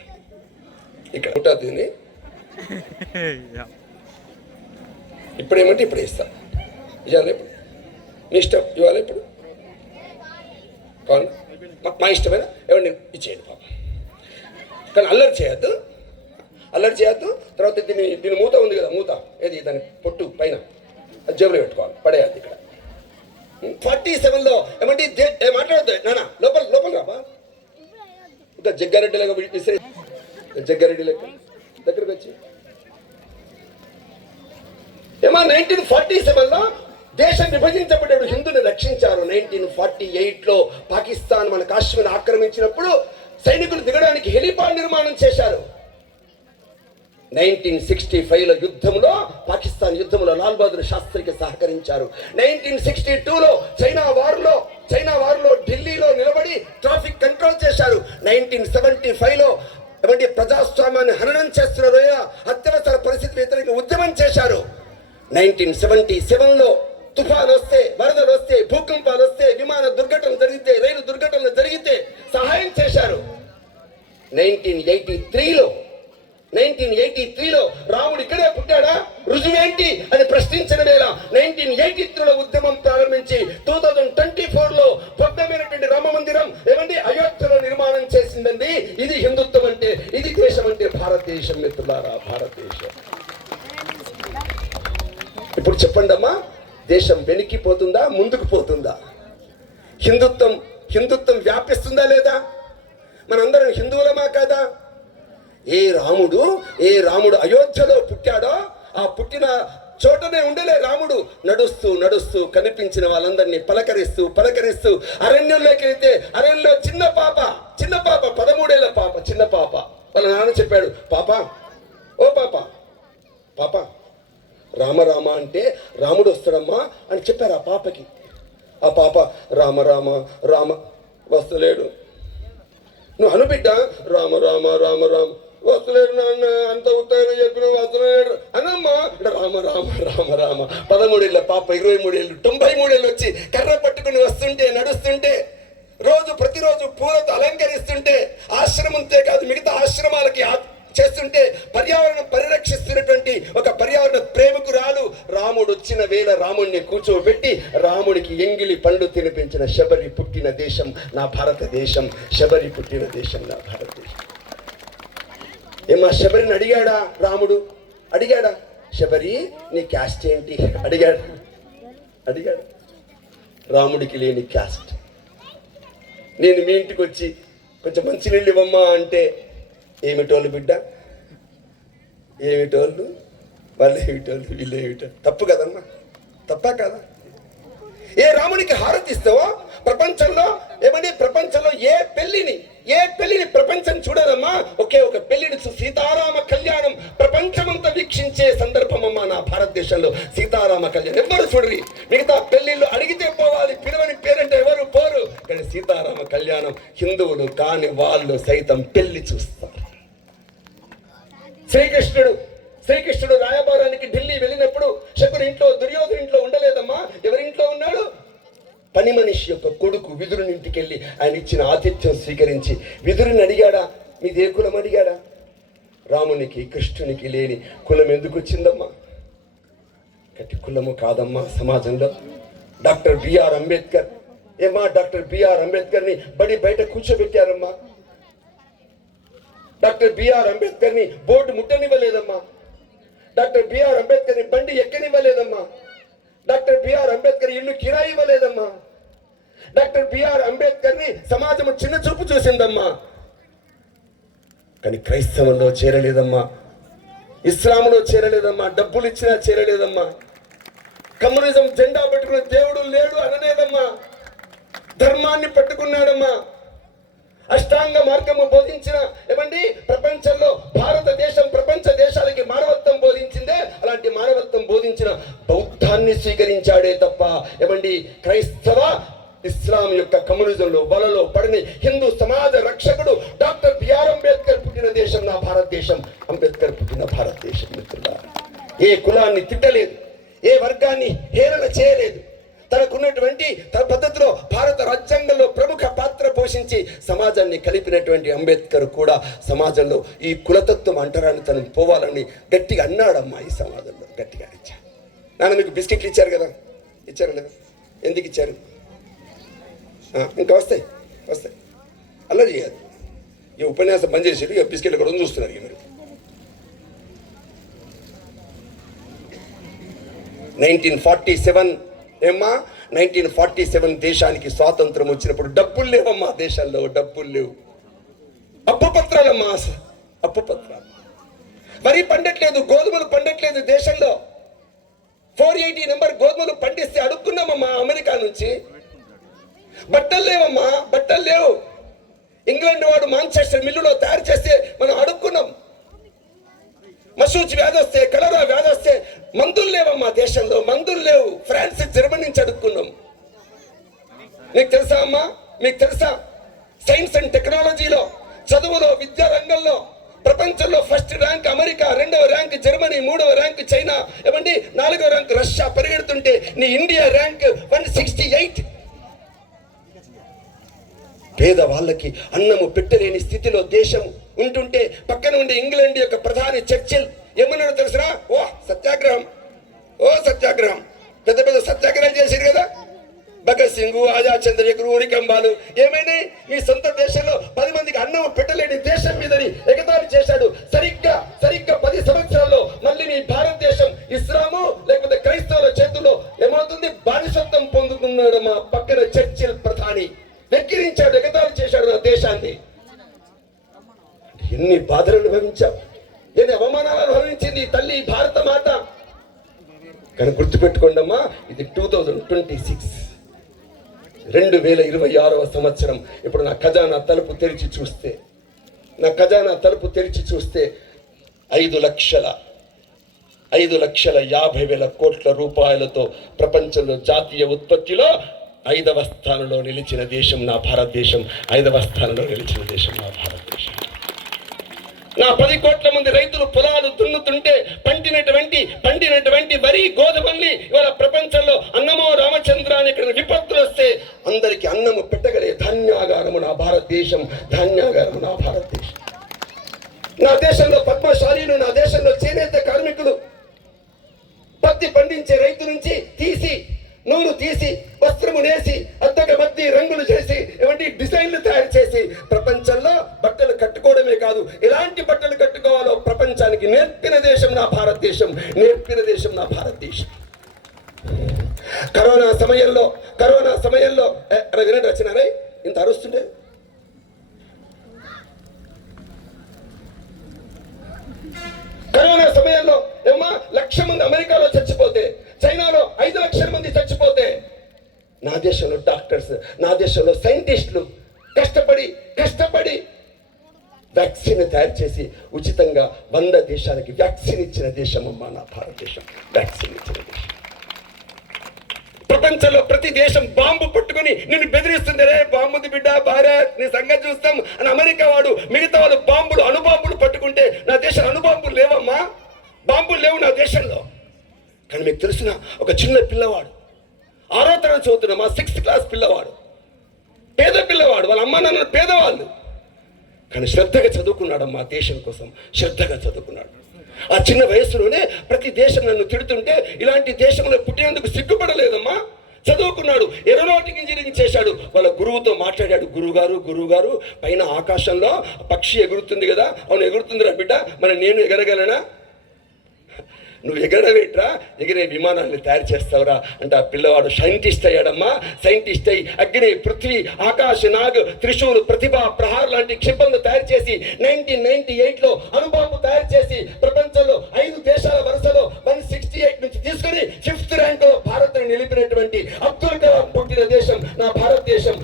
ఇక్కడ ఉంటుంది. ఇప్పుడేమంటే ఇప్పుడే ఇస్తా. ఇవాళ ఇప్పుడు మీ ఇష్టం, ఇవాళ ఇప్పుడు కావాలి మా ఇష్టమైన ఏమండి ఇచ్చేయండి పాపం. కానీ అల్లరి చేయొద్దు. తర్వాత దీని మూత ఉంది కదా, మూత ఏది దాని పొట్టు పైన జేబులో పెట్టుకోవాలి, పడేయాలి. ఇక్కడ 47లో ఏమంటే మాట్లాడద్దు నాన్న, లోపల రాబా. ఇంకా జగ్గారెడ్డి లెక్క విసిరే, జగ్గారెడ్డి లెక్క దగ్గరకు వచ్చి 1947లో దేశం విభజించబడ్డాడు, హిందువుని రక్షించారు. 1948లో పాకిస్తాన్ మన కాశ్మీర్ ఆక్రమించినప్పుడు సైనికులు దిగడానికి హెలిపాడ్ నిర్మాణం చేశారు. 1965లో పాకిస్తాన్ యుద్ధంలో లాల్ బహదూర్ శాస్త్రికి సహకరించారు. 1962లో చైనా వార్లో ఢిల్లీలో నిలబడి ట్రాఫిక్ కంట్రోల్ చేశారు. 1975లో ప్రజాస్వామ్యాన్ని హననం చేస్తున్నారు, అత్యవసర పరిస్థితి వ్యతిరేకంగా ఉద్యమం చేశారు. 1977లో తుఫాన్ వస్తే, వరదలు వస్తే, భూకంపాలు వస్తే, విమాన దుర్ఘటనలు జరిగితే, రైలు దుర్ఘటనలు జరిగితే సహాయం చేశారు. 1983లో రాముడు ఇక్కడే పుట్టాడా, రుజువేంటి అని ప్రశ్నించిన వేళ 1983లో ఉద్యమం ప్రారంభించి 2024లో భవ్యమైనటువంటి రామ మందిరం అయోధ్యలో నిర్మాణం చేసిందండి. ఇది హిందుత్వం అంటే, ఇది దేశం అంటే భారతదేశం. మిత్రులారా, భారతదేశం. ఇప్పుడు చెప్పండి అమ్మా, దేశం వెనక్కిపోతుందా, ముందుకు పోతుందా? హిందుత్వం వ్యాపిస్తుందా లేదా? మనందరం హిందువులమా కాదా? ఏ రాముడు అయోధ్యలో పుట్టాడో ఆ పుట్టిన చోటనే ఉండలే రాముడు. నడుస్తూ నడుస్తూ కనిపించిన వాళ్ళందరినీ పలకరిస్తూ అరణ్యంలోకి వెళ్తే అరణ్యంలో చిన్న పాప 13 ఏళ్ల పాప, చిన్న పాప. వాళ్ళ నాన్న చెప్పాడు, ఓ పాప రామ అంటే రాముడు వస్తాడమ్మా అని చెప్పారు ఆ పాపకి. ఆ పాప రామ వస్తలేడు. నువ్వు అనుబిడ్డ రామ వస్తలేడు నాన్న, అంత ఉత్తరంగా చెప్పిన వస్తలేడు అనమ్మా. రామ 13 ఏళ్ళ పాప 23 ఏళ్ళు 93 ఏళ్ళు వచ్చి కర్ర పట్టుకుని వస్తుంటే, నడుస్తుంటే, ప్రతిరోజు పూలతో అలంకరిస్తుంటే, ఆశ్రమంతే కాదు మిగతా ఆశ్రమాలకి చేస్తుంటే పర్యావరణం పరిరక్షిస్తున్నటువంటి ఒక పర్యావరణ ప్రేమికురాలు రాముడు వచ్చిన వేళ రాముడిని కూర్చోబెట్టి రాముడికి ఎంగిలి పండు తినిపించిన శబరి పుట్టిన దేశం నా భారతదేశం. శబరి పుట్టిన దేశం నా భారతదేశం. ఏమా శబరిని అడిగాడా రాముడు? అడిగాడా? శబరి నీ క్యాస్ట్ ఏంటి అడిగాడు. రాముడికి లేని క్యాస్ట్. నేను మీ ఇంటికి వచ్చి కొంచెం మంచినీళ్ళు ఇవ్వమ్మా అంటే ఏమిటోళ్ళు బిడ్డ, ఏమిటోళ్ళు, వాళ్ళు ఏమిటోళ్ళు, వీళ్ళు ఏమిటోళ్ళు. తప్పు కదమ్మా, తప్పా కదా? ఏ రామునికి హారతిస్తావో ప్రపంచంలో ఏ పెళ్లిని ప్రపంచం చూడదమ్మా. ఒకే ఒక పెళ్లిని సీతారామ కళ్యాణం ప్రపంచమంతా వీక్షించే సందర్భం అమ్మా నా భారతదేశంలో. సీతారామ కళ్యాణం ఎవరు చూడరి. మిగతా పెళ్లిళ్ళు అడిగితే పోవాలి, పిలవని పేరంటే ఎవరు పోరు. కానీ సీతారామ కళ్యాణం హిందువులు కాని వాళ్ళు సైతం పెళ్లి చూస్తారు. శ్రీకృష్ణుడు రాయబారానికి ఢిల్లీ వెళ్ళినప్పుడు శకుని ఇంట్లో, దుర్యోధను ఇంట్లో ఉండలేదమ్మా. ఎవరింట్లో ఉన్నాడు? పని మనిషి యొక్క కొడుకు విదురుని ఇంటికి వెళ్ళి ఆయన ఇచ్చిన ఆతిథ్యం స్వీకరించి విదురుని అడిగాడా, మీదే కులం అడిగాడా? రామునికి కృష్ణునికి లేని కులం ఎందుకు వచ్చిందమ్మా? గట్టి కులము కాదమ్మా సమాజంలో. Doctor BR Ambedkar doctor BR అంబేద్కర్ని బయట కూర్చోబెట్టారమ్మా. డాక్టర్ బిఆర్ అంబేద్కర్ని బోర్డు ముట్టనివ్వలేదమ్మా. డాక్టర్ బిఆర్ అంబేద్కర్ని బండి ఎక్కనివ్వలేదమ్మా. డాక్టర్ బిఆర్ అంబేద్కర్ ఇల్లు కిరాయి ఇవ్వలేదమ్మా. డాక్టర్ బిఆర్ అంబేద్కర్ని సమాజం చిన్న చూపు చూసిందమ్మా. కానీ క్రైస్తవంలో చేరలేదమ్మా, ఇస్లాంలో చేరలేదమ్మా, డబ్బులు ఇచ్చినా చేరలేదమ్మా. కమ్యూనిజం జెండా పట్టుకున్న దేవుడు లేడు అనలేదమ్మా. ధర్మాన్ని పట్టుకున్నాడమ్మా. అష్టాంగ మార్గము బోధించిన ప్రపంచంలో భారతదేశం ప్రపంచ దేశాలకి మానవత్వం బోధించిందే. అలాంటి మానవత్వం బోధించిన బౌద్ధాన్ని స్వీకరించాడే తప్ప క్రైస్తవ ఇస్లాం యొక్క కమ్యూనిజంలో వలలో పడని హిందూ సమాజ రక్షకుడు డాక్టర్ బిఆర్ అంబేద్కర్ పుట్టిన దేశం నా భారతదేశం. అంబేద్కర్ పుట్టిన భారతదేశం. మిత్రులారా, ఏ కులాన్ని తిట్టలేదు, ఏ వర్గాన్ని హేళన చేయలేదు. తనకున్నటువంటి తన పద్ధతిలో భారత రాజ్యాంగంలో ప్రముఖ పాత్ర పోషించి సమాజాన్ని కలిపినటువంటి అంబేద్కర్ కూడా సమాజంలో ఈ కులతత్వం అంటరాని తను పోవాలని గట్టిగా అన్నాడమ్మా. ఈ సమాజంలో గట్టిగా ఇచ్చారు. నాన్న మీకు బిస్కెట్లు ఇచ్చారు కదా, ఇచ్చారు లేదా? ఎందుకు ఇచ్చారు? ఇంకా వస్తాయి అల్లరి చేయాలి. ఈ ఉపన్యాసం బంద్ చేసాడు, ఇక బిస్కెట్లు కూడా చూస్తున్నారు. మీరు 1947 దేశానికి స్వాతంత్రం వచ్చినప్పుడు డబ్బులు లేవమ్మా దేశాల్లో, డబ్బులు లేవు. అప్పు పత్రాలమ్మా, అప్పు పత్రాలు. వరి పండట్లేదు, గోధుమలు పండట్లేదు దేశంలో. 480 నెంబర్ గోధుమలు పండిస్తే అడుక్కున్నామమ్మా అమెరికా నుంచి. బట్టలు లేవమ్మా, బట్టలు లేవు. ఇంగ్లాండ్ వాడు మాంచెస్టర్ మిల్లులో తయారు చేస్తే మనం అడుక్కున్నాం. మసూచి వ్యాధి వస్తే, కలరా వ్యాధి వస్తే మందులు లేవమ్మా దేశంలో, మందులు లేవు. ఫ్రాన్స్, జర్మనీ నుంచి అడుక్కున్నాం. మీకు తెలుసా అమ్మా? మీకు తెలుసా? సైన్స్ అండ్ టెక్నాలజీలో, చదువులో, విద్యా రంగంలో ప్రపంచంలో ఫస్ట్ ర్యాంక్ అమెరికా, 2వ ర్యాంక్ జర్మనీ, 3వ ర్యాంక్ చైనా, 4వ ర్యాంక్ రష్యా పరిగెడుతుంటే నీ ఇండియా ర్యాంక్ 168. పేదవాళ్ళకి అన్నము పెట్టలేని స్థితిలో దేశం ఉంటుంటే పక్కన ఉండే ఇంగ్లాండ్ యొక్క ప్రధాని చర్చిల్ ఏమన్నాడో తెలుసురా? సత్యాగ్రహం పెద్ద పెద్ద సత్యాగ్రహాలు చేశారు కదా. భగత్ సింగ్, ఆజాద్ చంద్రశేఖర్, ఉరికంబాలు ఏమైనా మీ సొంత దేశంలో 10 మందికి అన్నం పెట్టలేని దేశం మీదని ఎగతాళి చేశాడు. సరిగ్గా 10 సంవత్సరాల్లో మళ్ళీ మీ భారతదేశం ఇస్లాము లేకపోతే క్రైస్తవుల చేతుల్లో ఏమవుతుంది? బానిసత్వం పొందుతున్నాడు. మా పక్కన చర్చిల్ ప్రధాని వెక్కిరించాడు, ఎగతాళి చేశాడు నా దేశాన్ని. ఎన్ని బాధలు అనుభవించాం, ఎన్ని అవమానాలు అనుభవించింది ఈ తల్లి భారత మాత. కానీ గుర్తుపెట్టుకోండమ్మా, ఇది 2026, 2026వ సంవత్సరం. ఇప్పుడు నా ఖజానా తలుపు తెరిచి చూస్తే 5,50,000 కోట్ల రూపాయలతో ప్రపంచంలో జాతీయ ఉత్పత్తిలో 5వ స్థానంలో నిలిచిన దేశం నా భారతదేశం. 5వ స్థానంలో నిలిచిన దేశం నా భారతదేశం. నా 10 కోట్ల మంది రైతులు పొలాలు దున్నుతుంటే పండినటువంటి వరి గోధుమల్ని ఇవాళ ప్రపంచంలో అన్నమో రామచంద్ర అని ఇక్కడ విపత్తులు వస్తే అందరికీ అన్నము పెట్టగలే ధాన్యాగారము నా భారతదేశం. ధాన్యాగారము నా భారతదేశం. నా దేశంలో పద్మశాలీలు, నా దేశంలో చేనేత కార్మికులు పత్తి పండించే రైతు నుంచి నూలు తీసి వస్త్రము నేసి అద్దగబద్ది రంగులు చేసి ఇవంటి డిజైన్లు తయారు చేసి ప్రపంచంలో బట్టలు కట్టుకోవడమే కాదు, ఎలాంటి బట్టలు కట్టుకోవాలో ప్రపంచానికి నేర్పిన దేశం నా భారతదేశం. కరోనా సమయంలో వినండి వచ్చినారే ఇంత అరుస్తుంటే. కరోనా సమయంలో ఏమా 1,00,000 మంది అమెరికాలో చచ్చిపోతే, చైనాలో 5 లక్షల మంది చచ్చిపోతే, నా దేశంలో డాక్టర్స్, నా దేశంలో సైంటిస్టులు కష్టపడి వ్యాక్సిన్ తయారు చేసి ఉచితంగా 100 దేశాలకి వ్యాక్సిన్ ఇచ్చిన దేశం అమ్మా నా భారతదేశం. వ్యాక్సిన్ ఇచ్చిన దేశం. ప్రపంచంలో ప్రతి దేశం బాంబు పట్టుకుని నిన్ను బెదిరిస్తుంది, రే బాంబుది బిడ్డ భారత్ నీ సంగతి చూస్తాం అని అమెరికా వాడు, మిగతా వాళ్ళు అణుబాంబులు పట్టుకుంటే నా దేశం అణుబాంబులు లేవమ్మా, బాంబులు లేవు నా దేశంలో. కానీ మీకు తెలిసిన ఒక చిన్న పిల్లవాడు 6వ తరగతి చదువుతున్న మా 6th క్లాస్ పిల్లవాడు, పేద పిల్లవాడు, వాళ్ళ అమ్మ నాన్న పేదవాళ్ళు, కానీ శ్రద్ధగా చదువుకున్నాడమ్మా, దేశం కోసం శ్రద్ధగా చదువుకున్నాడు. ఆ చిన్న వయసులోనే ప్రతి దేశం నన్ను తిడుతుంటే ఇలాంటి దేశంలో పుట్టినందుకు సిగ్గుపడలేదమ్మా. చదువుకున్నాడు, ఏరోనాటిక్ ఇంజనీరింగ్ చేశాడు. వాళ్ళ గురువుతో మాట్లాడాడు, గురువుగారు పైన ఆకాశంలో పక్షి ఎగురుతుంది కదా, అవును ఎగురుతుందిరా బిడ్డ, మరి నేను ఎగరగలనా? నువ్వు ఎగరవేట్రా, ఎగిరే విమానాన్ని తయారు చేస్తావురా అంటే ఆ పిల్లవాడు సైంటిస్ట్ అయ్యాడమ్మా. సైంటిస్ట్ అయ్యి అగ్ని, పృథ్వీ, ఆకాశ, నాగ్, త్రిశూల్, ప్రతిభ, ప్రహార్ లాంటి క్షిపణులు తయారు చేసి 1998లో అణుబాంబు తయారు చేసి ప్రపంచంలో 5 దేశాల వరుసలో 168 నుంచి తీసుకుని 5th ర్యాంక్ లో భారత్ని నిలిపినటువంటి అబ్దుల్ కలాం పుట్టిన దేశం నా భారతదేశం.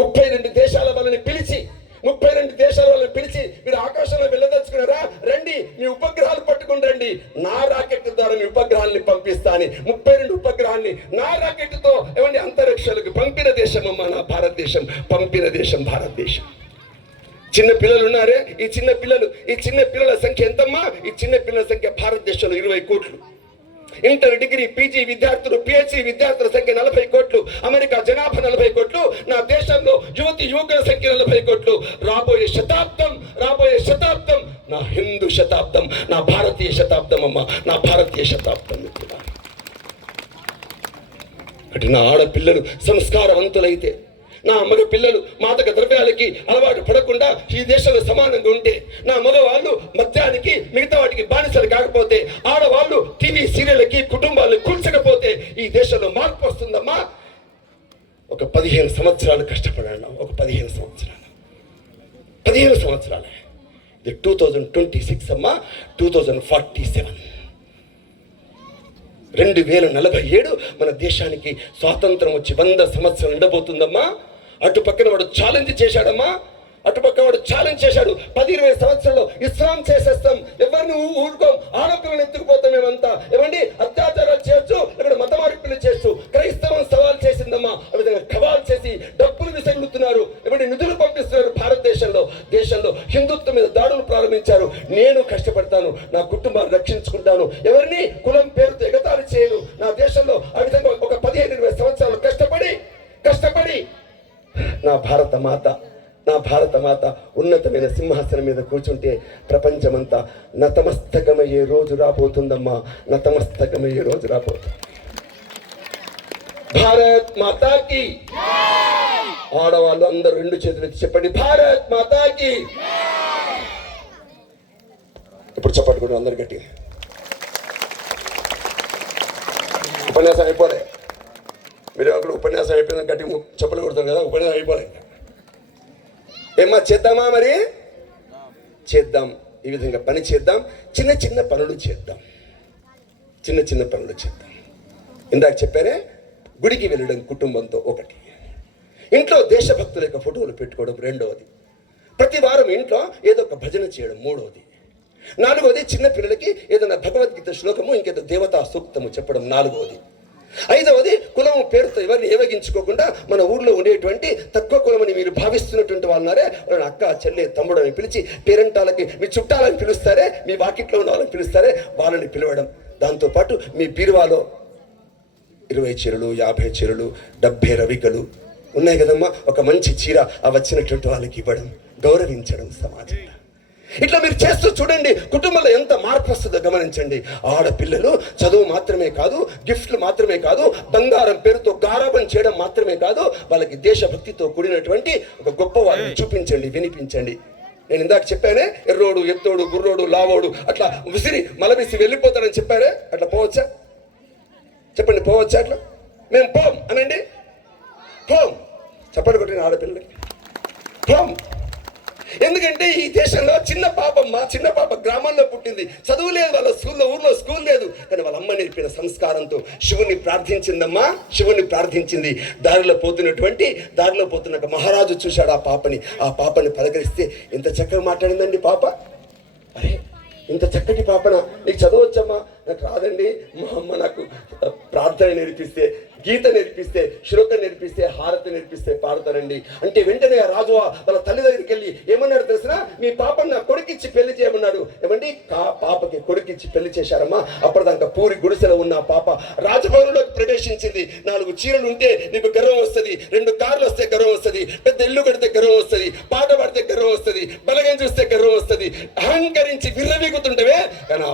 32 దేశాల వాళ్ళని పిలిచి మీరు ఆకాశంలో వెళ్ళదలుచుకున్నారా, రండి మీ ఉపగ్రహాలు పట్టుకుని రండి, నా రాకెట్ ద్వారా మీ ఉపగ్రహాలని పంపిస్తా అని 32 ఉపగ్రహాన్ని నా రాకెట్ తో అంతరిక్షాలకు పంపిన దేశం అమ్మా నా భారతదేశం. భారతదేశం. చిన్న పిల్లలు ఉన్నారే, ఈ చిన్న పిల్లల సంఖ్య ఎంతమ్మా? ఈ చిన్న పిల్లల సంఖ్య భారతదేశంలో 20 కోట్లు. ఇంటర్, డిగ్రీ, పీజీ విద్యార్థులు, పిహెచ్డి విద్యార్థుల సంఖ్య 40 కోట్లు. అమెరికా జనాభా 40 కోట్లు. నా దేశంలో యువకుల సంఖ్య 40 కోట్లు. రాబోయే శతాబ్దం నా హిందూ శతాబ్దం, నా భారతీయ శతాబ్దం అమ్మా, నా భారతీయ శతాబ్దం. అంటే నా ఆడపిల్లలు సంస్కారవంతులైతే, నా మగ పిల్లలు మాదక ద్రవ్యాలకి అలవాటు పడకుండా ఈ దేశంలో సమానంగా ఉంటే, నా మగవాళ్ళు మద్యానికి మిగతా వాటికి బానిసలు కాకపోతే, ఆడవాళ్ళు టీవీ సీరియళ్ళకి కుటుంబాలను కూల్చకపోతే ఈ దేశంలో మార్పు వస్తుందమ్మా. ఒక 15 సంవత్సరాలు కష్టపడాను. ఒక 15 సంవత్సరాలే. ఇది 2026 అమ్మా. 2047 2047 మన దేశానికి స్వాతంత్రం వచ్చి 100 సంవత్సరాలు ఉండబోతుందమ్మా. అటు పక్కన వాడు ఛాలెంజ్ చేశాడమ్మా. 10-20 సంవత్సరాల్లో ఇస్లాం చేసేస్తాం, ఎవరిని ఊరుకోం, ఆడపిల్లని ఎత్తుకుపోతాం, మేమంతా అత్యాచారాలు చేయొచ్చు, ఇక్కడ మత మార్పులు చేస్తూ క్రైస్తవం సవాల్ చేసిందమ్మా. ఆ విధంగా కవాల్ చేసి డబ్బులు విసగులుతున్నారు, నిధులు పంపిస్తున్నారు. దేశంలో హిందుత్వం మీద దాడులు ప్రారంభించారు. నేను కష్టపడతాను, నా కుటుంబాన్ని రక్షించుకుంటాను, ఎవరిని కులం పేరుతో ఎగతాళి చేయను. నా దేశంలో ఆ విధంగా ఒక 15-20 సంవత్సరాలు కష్టపడి నా భారత మాత ఉన్నతమైన సింహాసనం మీద కూర్చుంటే ప్రపంచమంతా నతమస్తకమయ్యే రోజు రాబోతుందమ్మా. భారత్ మాతాకి. ఆడవాళ్ళు అందరూ 2 చేతులు ఎత్తి చెప్పండి, భారత్ మాతాకి. ఇప్పుడు చెప్పండి కూడా అందరు గట్టి. ఉపన్యాసం అయిపోలే. మీరు అక్కడ ఉపన్యాసం అయిపోయిందని గట్టి చెప్పులు కొడతారు కదా, ఉపన్యాసం అయిపోలేదు. ఏమ్మా చేద్దామా? మరి చేద్దాం. ఈ విధంగా పని చేద్దాం. చిన్న చిన్న పనులు చేద్దాం. చిన్న చిన్న పనులు చేద్దాం. ఇందాక చెప్పారే, గుడికి వెళ్ళడం కుటుంబంతో ఒకటి, ఇంట్లో దేశభక్తుల యొక్క ఫోటోలు పెట్టుకోవడం రెండవది, ప్రతి వారం ఇంట్లో ఏదో ఒక భజన చేయడం మూడవది, నాలుగవది చిన్న పిల్లలకి ఏదైనా భగవద్గీత శ్లోకము ఇంకేదో దేవతా సూక్తము చెప్పడం నాలుగవది, ఐదవది కులము పేరుతో ఎవరిని ఏవగించుకోకుండా మన ఊర్లో ఉండేటువంటి తక్కువ కులమని మీరు భావిస్తున్నటువంటి వాళ్ళన్నారే వాళ్ళని అక్క చెల్లె తమ్ముడు అని పిలిచి, పేరెంటాలకి మీ చుట్టాలని పిలుస్తారే, మీ వాకిట్లో ఉన్న వాళ్ళని పిలుస్తారే, వాళ్ళని పిలవడం. దాంతోపాటు మీ బీరువాలో 20 చీరలు 50 చీరలు 70 రవికలు ఉన్నాయి కదమ్మా, ఒక మంచి చీర ఆ వచ్చినటువంటి వాళ్ళకి ఇవ్వడం, గౌరవించడం సమాజంలో. ఇట్లా మీరు చేస్తూ చూడండి, కుటుంబంలో ఎంత మార్పు వస్తుందో గమనించండి. ఆడపిల్లలు చదువు మాత్రమే కాదు, గిఫ్ట్లు మాత్రమే కాదు, బంగారం పేరుతో గారాబం చేయడం మాత్రమే కాదు, వాళ్ళకి దేశభక్తితో కూడినటువంటి ఒక గొప్ప వాళ్ళని చూపించండి, వినిపించండి. నేను ఇందాక చెప్పానే, ఎర్రోడు ఎత్తోడు గుర్రోడు లావోడు అట్లా విసిరి మలబిసి వెళ్ళిపోతాడని చెప్పారే, అట్లా పోవచ్చా? చెప్పండి, పోవచ్చా? అట్లా మేము పోం అనండి, పోం. చప్పటి కొట్టిన ఆడపిల్లలకి పోం. ఎందుకంటే ఈ దేశంలో చిన్న పాప గ్రామాల్లో పుట్టింది, చదువు లేదు, వాళ్ళ ఊర్లో స్కూల్ లేదు, కానీ వాళ్ళ అమ్మ నేర్పిన సంస్కారంతో శివుని ప్రార్థించిందమ్మా, శివుని ప్రార్థించింది. దారిలో పోతున్న ఒక మహారాజు చూశాడు ఆ పాపని పలకరిస్తే ఎంత చక్కగా మాట్లాడిందండి పాప. అరే ఇంత చక్కటి పాపన, నీకు చదవచ్చమ్మా? నాకు రాదండి, మా అమ్మ నాకు ప్రార్థన నేర్పిస్తే, గీత నేర్పిస్తే, శ్లోకం నేర్పిస్తే, హారతి నేర్పిస్తే పాడతారండి అంటే వెంటనే ఆ రాజు వాళ్ళ తల్లి దగ్గరికి వెళ్ళి ఏమన్నాడు తెలిసిన, మీ పాపను నా కొడుకిచ్చి పెళ్లి చేయమన్నాడు. ఏమండి, పాపకి కొడుకిచ్చి పెళ్లి చేశారమ్మా. అప్పటిదాకా పూరి గుడిసెలో ఉన్న పాప రాజభవనంలోకి ప్రవేశించింది. 4 చీరలు ఉంటే నీకు గర్వం వస్తుంది, 2 కార్లు వస్తే గర్వం వస్తుంది, పెద్ద ఇల్లు కడితే గర్వం వస్తుంది, పాట పాడితే గర్వం వస్తుంది, బలగం చూస్తే గర్వం వస్తుంది, అహంకరించి విర్రవీగుతుంటవే. కానీ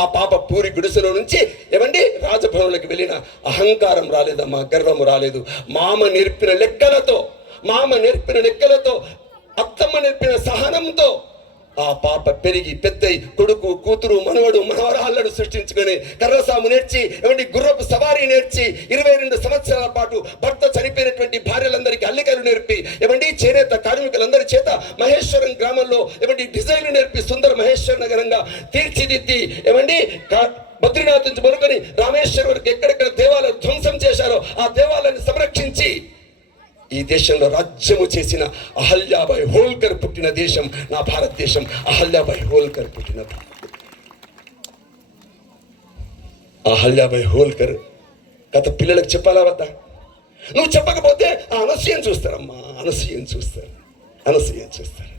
ఆ పాప పూరి గుడిసెలో నుంచి ఏమండి రాజభవనంలోకి వెళ్ళిన అహంకారం రాలేదమ్మా, గర్వము రాలేదు. మామ నేర్పిన లెక్కలతో అత్తమ్మ నేర్పిన సహనంతో ఆ పాప పెరిగి పెద్దయి కొడుకు కూతురు మనవడు మనవరాళ్ళను సృష్టించుకొని కర్రసాము నేర్చి, ఏమండి గుర్రపు సవారీ నేర్చి, 22 సంవత్సరాల పాటు భర్త చనిపోయినటువంటి భార్యలందరికీ అల్లికలు నేర్పి, ఏమండి చేనేత కార్మికులందరి చేత మహేశ్వరం గ్రామంలో ఏమండి డిజైన్లు నేర్పి సుందర మహేశ్వర నగరంగా తీర్చిదిద్ది, ఏమండి బద్రీనాథ్ నుంచి మొదలుకొని రామేశ్వరం వరకు ఎక్కడెక్కడ దేవాలయాలు ధ్వంసం చేశారో ఆ దేవాలయాన్ని సంరక్షించి ఈ దేశంలో రాజ్యము చేసిన అహల్యాబాయి హోల్కర్ పుట్టిన దేశం నా భారతదేశం. అహల్యాబాయి హోల్కర్ పుట్టిన అహల్యాబాయి హోల్కర్ కథ పిల్లలకు చెప్పాలా వద్దా? నువ్వు చెప్పకపోతే ఆ అనసూయను చూస్తారమ్మా, అనసూయను చూస్తారు.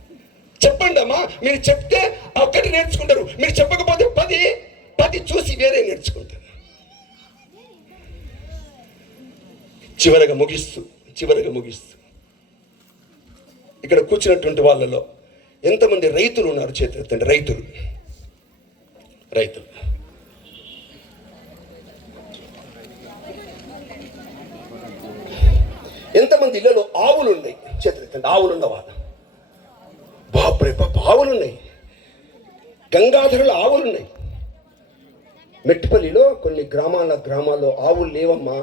చెప్పండి అమ్మా, మీరు చెప్తే ఒక్కటి నేర్చుకుంటారు, మీరు చెప్పకపోతే 10 చూసి వేరే నేర్చుకుంటారు. చివరగా ముగిస్తూ ఇక్కడ కూర్చున్నటువంటి వాళ్ళలో ఎంతమంది రైతులు ఉన్నారు? చేతులెత్తండి. రైతులు ఎంతమంది ఇళ్లలో ఆవులు ఉన్నాయి? చేతులెత్తండి. ఆవులు ఉన్నవాళ్ళు. బాపురే బాబు, ఆవులున్నాయి. గంగాధరుల ఆవులున్నాయి. మెట్టిపల్లిలో కొన్ని గ్రామాల్లో ఆవులు లేవమ్మా.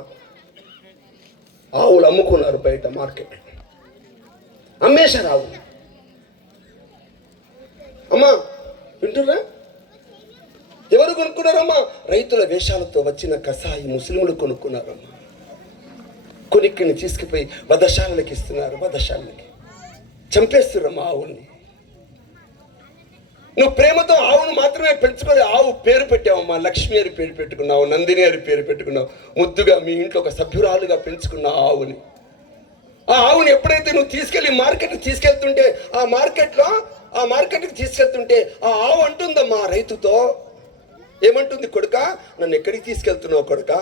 ఆవులు అమ్ముకున్నారు బయట మార్కెట్, అమ్మేశారు ఆవులు. అమ్మా వింటున్నా? ఎవరు కొనుక్కున్నారమ్మా? రైతుల వేషాలతో వచ్చిన కసాయి ముస్లింలు కొనుక్కున్నారమ్మా. కొనిక్కడిని తీసుకుపోయి వధశాలకి ఇస్తున్నారు, వధశాలకి చంపేస్తున్నారమ్మా ఆవుల్ని. నువ్వు ప్రేమతో ఆవును మాత్రమే పెంచుకొని ఆవు పేరు పెట్టావమ్మా. లక్ష్మి అని పేరు పెట్టుకున్నావు, నందిని అని పేరు పెట్టుకున్నావు. ముద్దుగా మీ ఇంట్లో ఒక సభ్యురాలుగా పెంచుకున్న ఆవుని. ఆ ఆవుని ఎప్పుడైతే నువ్వు తీసుకెళ్ళి మార్కెట్కి తీసుకెళ్తుంటే ఆ మార్కెట్కి తీసుకెళ్తుంటే ఆ ఆవు అంటుందమ్మా రైతుతో, ఏమంటుంది? కొడుక, నన్ను ఎక్కడికి తీసుకెళ్తున్నావు కొడుక?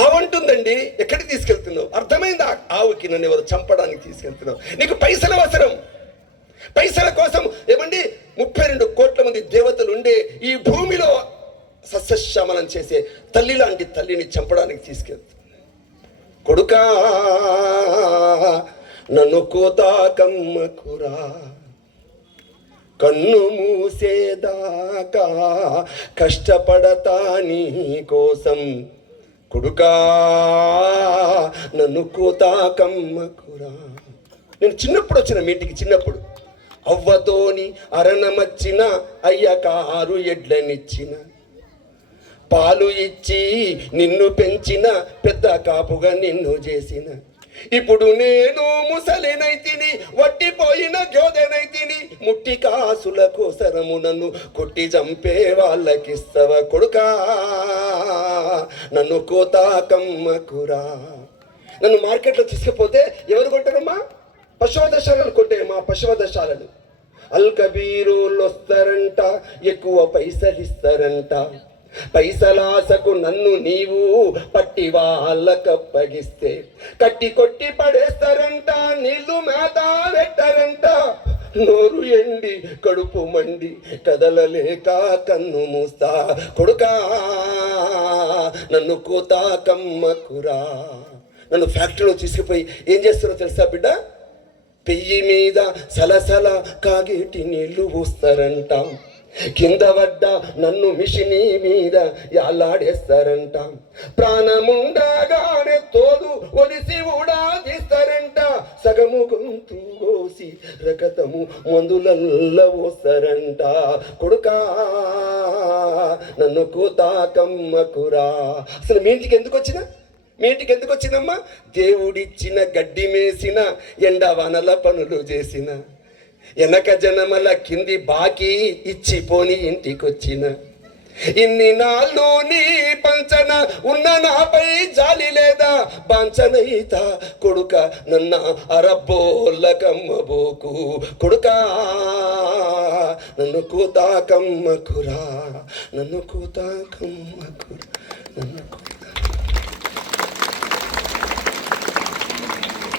ఆవు అంటుందండి, ఎక్కడికి తీసుకెళ్తున్నావు? అర్థమైందా ఆవుకి? నన్ను ఎవరు చంపడానికి తీసుకెళ్తున్నావు? నీకు పైసలు అవసరం. పైసల కోసం ఏమండి 32 కోట్ల మంది దేవతలు ఉండే ఈ భూమిలో సస్యశ్యామలం చేసే తల్లి లాంటి తల్లిని చంపడానికి తీసుకెళ్తుంది. కొడుకా నన్ను కోతాకమ్మకురా, కన్ను మూసేదాకా కష్టపడతా నీ కోసం, కొడుకా నన్ను కోతాకమ్మకురా. నేను చిన్నప్పుడు వచ్చిన మీ ఇంటికి, చిన్నప్పుడు అవ్వతోని అరణమచ్చిన అయ్యకారు ఎడ్లనిచ్చిన, పాలు ఇచ్చి నిన్ను పెంచిన పెద్ద కాపుగా నిన్ను చేసిన, ఇప్పుడు నేను ముసలినైతిని వట్టిపోయిన గోదెనైతిని, ముట్టి కాసుల కోసరము నన్ను కొట్టి చంపే వాళ్ళకిస్తవ కొడుకా నన్ను కోతాకమ్మకురా. నన్ను మార్కెట్లో తీసుకుపోతే ఎవరు కొంటారమ్మా? పశువదశాలను కొంటాయమ్మా, పశువదశాలను. అల్కబీరులు వస్తారంట, ఎక్కువ పైసలు ఇస్తారంట, పైసలాసకు నన్ను నీవు పట్టి వాళ్ళకప్పగిస్తే కట్టి కొట్టి పడేస్తారంట, నీళ్లు మేత పెట్టారంట, నోరు ఎండి కడుపు మండి కదలలేక కన్ను మూస్తా కొడుకా నన్ను కోతాకమ్మకురా. నన్ను ఫ్యాక్టరీలో తీసుకుపోయి ఏం చేస్తారో తెలుసా బిడ్డ? పెయ్యి మీద సలసల కాగేటి నీళ్లు పోస్తారంట, కింద పడ్డ నన్ను మిషిని మీద యాలాడేస్తారంట, ప్రాణముండగానే తోలు ఒలిసి కూడా తీస్తారంట, సగము గొంతు కోసి రకతము మందులల్ల పోస్తారంట కొడుకా నన్ను కోతాకమ్మకురా. అసలు మీ ఇంటికి ఎందుకు వచ్చినా? మీ ఇంటికి ఎందుకు వచ్చినమ్మా? దేవుడిచ్చిన గడ్డి మేసిన, ఎండవానల పనులు చేసిన, వెనక జనమల కింది బాకీ ఇచ్చిపోని ఇంటికొచ్చిన, ఇన్ని నాళ్ళు నీ పంచన ఉన్న నాపై జాలి లేదా? బాంచనయిత కొడుక నన్న అరబ్బోళ్ళకమ్మబోకు కొడుకా నన్ను కోతాకమ్మకురా, నన్ను కోతాకమ్మకురా, నన్ను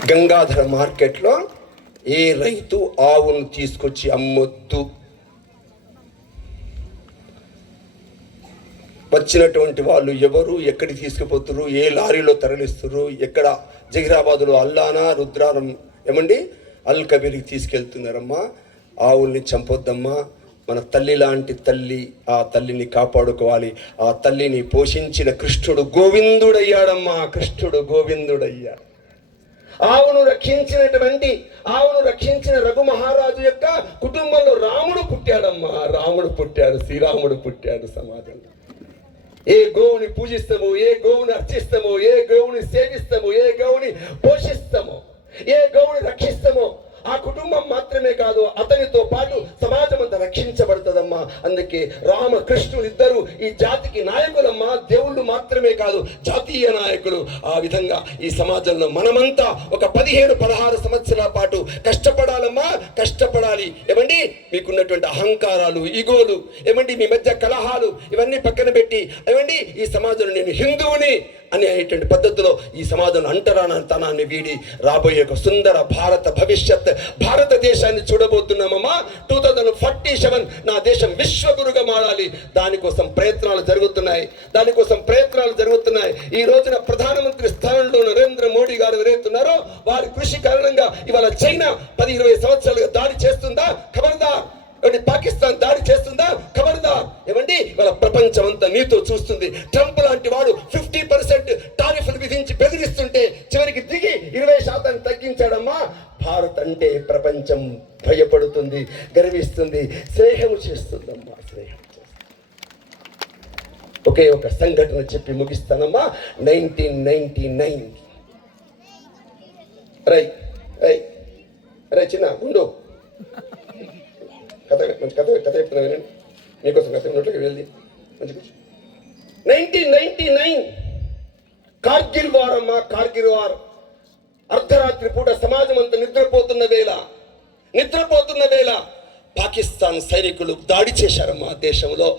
గంగాధర మార్కెట్లో ఏ రైతు ఆవును తీసుకొచ్చి అమ్మొద్దు. వచ్చినటువంటి వాళ్ళు ఎవరు, ఎక్కడికి తీసుకుపోతున్నారు, ఏ లారీలో తరలిస్తున్నారు, ఎక్కడ జహీరాబాదులో అల్లానా రుద్రారం ఏమండి అల్ కబీర్కి తీసుకెళ్తున్నారమ్మా. ఆవుల్ని చంపొద్దమ్మా. మన తల్లి లాంటి తల్లి, ఆ తల్లిని కాపాడుకోవాలి. ఆ తల్లిని పోషించిన కృష్ణుడు గోవిందుడయ్యాడమ్మా, కృష్ణుడు గోవిందుడయ్యాడు. ఆవును రక్షించిన రఘు మహారాజు యొక్క కుటుంబంలో రాముడు పుట్టాడమ్మా, రాముడు పుట్టాడు, శ్రీరాముడు పుట్టాడు. సమాజంలో ఏ గోవుని పూజిస్తామో, ఏ గోవుని అర్చిస్తామో, ఏ గోవుని సేవిస్తామో, ఏ గోవుని పోషిస్తామో, ఏ గోవుని రక్షిస్తామో, ఆ కుటుంబం మాత్రమే కాదు అతనితో పాటు సమాజం అంతా రక్షించబడుతుందమ్మా. అందుకే రామకృష్ణులు ఇద్దరు ఈ జాతికి నాయకులమ్మా, దేవుళ్ళు మాత్రమే కాదు జాతీయ నాయకులు. ఆ విధంగా ఈ సమాజంలో మనమంతా ఒక 15-16 సంవత్సరాల పాటు కష్టపడాలమ్మా, కష్టపడాలి. ఏమండి మీకున్నటువంటి అహంకారాలు, ఈగోలు, ఏమండి మీ మధ్య కలహాలు, ఇవన్నీ పక్కన పెట్టి ఏమండి ఈ సమాజంలో నేను హిందువుని అనేటువంటి పద్ధతిలో ఈ సమాజంలో అంటరానితనాన్ని వీడి రాబోయే ఒక సుందర భారత భవిష్యత్ భారతదేశాన్ని చూడబోతున్నామమ్మా. 2047 నా దేశం విశ్వగురుగా మారాలి. దానికోసం ప్రయత్నాలు జరుగుతున్నాయి. ఈ రోజున ప్రధానమంత్రి స్థానంలో నరేంద్ర మోడీ గారు ఎవరైతున్నారో వారి కృషి కారణంగా ఇవాళ చైనా 10-20 సంవత్సరాలుగా దాడి చేస్తుందా? ఖబర్దార్. పాకిస్తాన్ దాడి చేస్తుందా? ఖబర్దార్. ఏమండి ఇవాళ ప్రపంచం అంతా నీతో చూస్తుంది. ట్రంప్ లాంటి వాడు 50% టారిఫ్లు విధించి బెదిరిస్తుంటే చివరికి దిగి 20% తగ్గించాడమ్మా. భారత్ అంటే ప్రపంచం భయపడుతుంది, గర్విస్తుంది, స్నేహము చేస్తుందమ్మా, స్నేహం చేస్తుంది. ఒకే ఒక సంఘటన చెప్పి ముగిస్తానమ్మా. 1999 రై చిన్న ఉండు, కథ చెప్తున్నా వినండి. మీకోసం కథ నోట్లోకి వెళ్ళి మంచి 1999 కార్గిల్ వార్ అమ్మా, కార్గిల్ వార్. అర్ధరాత్రి పూట సమాజం అంతా నిద్రపోతున్న వేళ పాకిస్తాన్ సైనికులు దాడి చేశారమ్మా దేశంలో.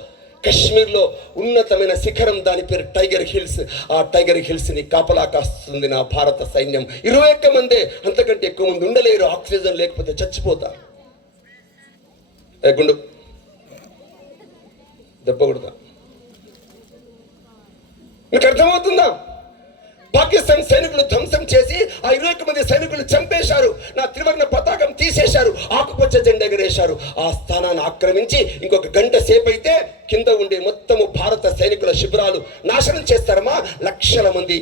కశ్మీర్లో ఉన్నతమైన శిఖరం, దాని పేరు టైగర్ హిల్స్. ఆ టైగర్ హిల్స్ ని కాపలా కాస్తుంది నా భారత సైన్యం. 21 మందే, అంతకంటే ఎక్కువ మంది ఉండలేరు. ఆక్సిజన్ లేకపోతే చచ్చిపోతారు. గుండు దెబ్బ కొడతా. మీకు అర్థమవుతుందా? పాకిస్తాన్ సైనికులు ధ్వంసం చేసి ఆ 21 మంది సైనికులు చంపేశారు. నా త్రివర్ణ పతాకం తీసేశారు, ఆకుపచ్చ జెండా ఎగరేశారు. ఆ స్థానాన్ని ఆక్రమించి ఇంకొక గంట సేపు అయితే కింద ఉండే మొత్తము భారత సైనికుల శిబిరాలు నాశనం చేస్తారమ్మా. లక్షల మంది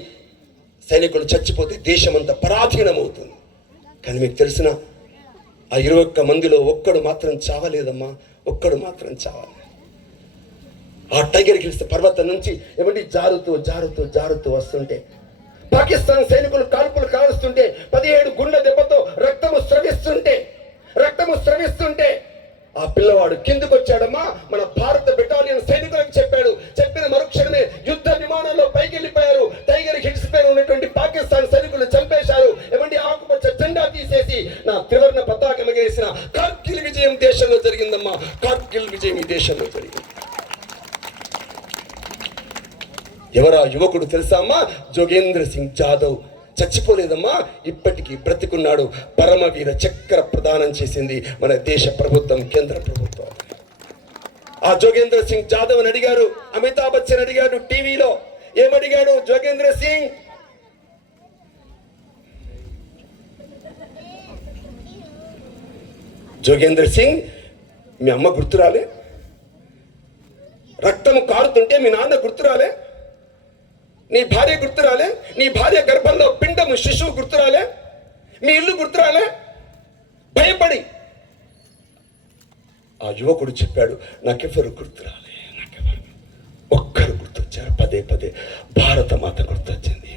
సైనికులు చచ్చిపోతే దేశమంతా పరాధీనమవుతుంది. కానీ మీకు తెలిసిన ఆ 21 మందిలో ఒక్కడు మాత్రం చావలేదమ్మా, ఒక్కడు మాత్రం చావాలి. ఆ టైగర్ హిల్స్ పర్వతం నుంచి ఏమంటే జారుతూ జారుతూ జారుతూ వస్తుంటే పాకిస్తాన్ సైనికులు కాల్పులు కాలుస్తుంటే 17 గుండె దెబ్బతో రక్తము స్రవిస్తుంటే ఆ పిల్లవాడు కిందకు వచ్చాడమ్మా. మన భారత బెటాలియన్ సైనికులకు చెప్పాడు. చెప్పిన మరుక్షణమే యుద్ధ విమానంలో పైకి వెళ్ళిపోయారు. టైగర్ హిల్స్ పైన ఉన్నటువంటి పాకిస్తాన్ సైనికులు చంపేశారు. ఏమంటే ఆకుపచ్చ జెండా తీసేసి నా త్రివర్ణ పతాకం ఎగరేసిన కార్గిల్ విజయం దేశంలో జరిగిందమ్మా. కార్గిల్ విజయం ఈ దేశంలో జరిగింది. ఎవరా యువకుడు తెలుసా అమ్మా? జోగేంద్ర సింగ్ జాదవ్. చచ్చిపోలేదమ్మా, ఇప్పటికీ బ్రతికున్నాడు. పరమవీర చక్ర ప్రదానం చేసింది మన దేశ ప్రభుత్వం, కేంద్ర ప్రభుత్వం. ఆ జోగేంద్ర సింగ్ జాదవ్ అని అడిగారు, అమితాబ్ బచ్చన్ అడిగాడు టీవీలో. ఏమడిగాడు జోగేంద్ర సింగ్? జోగేంద్ర సింగ్, మీ అమ్మ గుర్తురాలే? రక్తం కారుతుంటే మీ నాన్న గుర్తురాలే? నీ భార్య గుర్తురాలే? నీ భార్య గర్భంలో పిండము శిశువు గుర్తురాలే? మీ ఇల్లు గుర్తురాలే? భయపడి ఆ యువకుడు చెప్పాడు, నాకెవరు గుర్తురాలే, నాకెవరు. ఒక్కరు గుర్తొచ్చారు, పదే పదే. భారత మాత గుర్తొచ్చింది.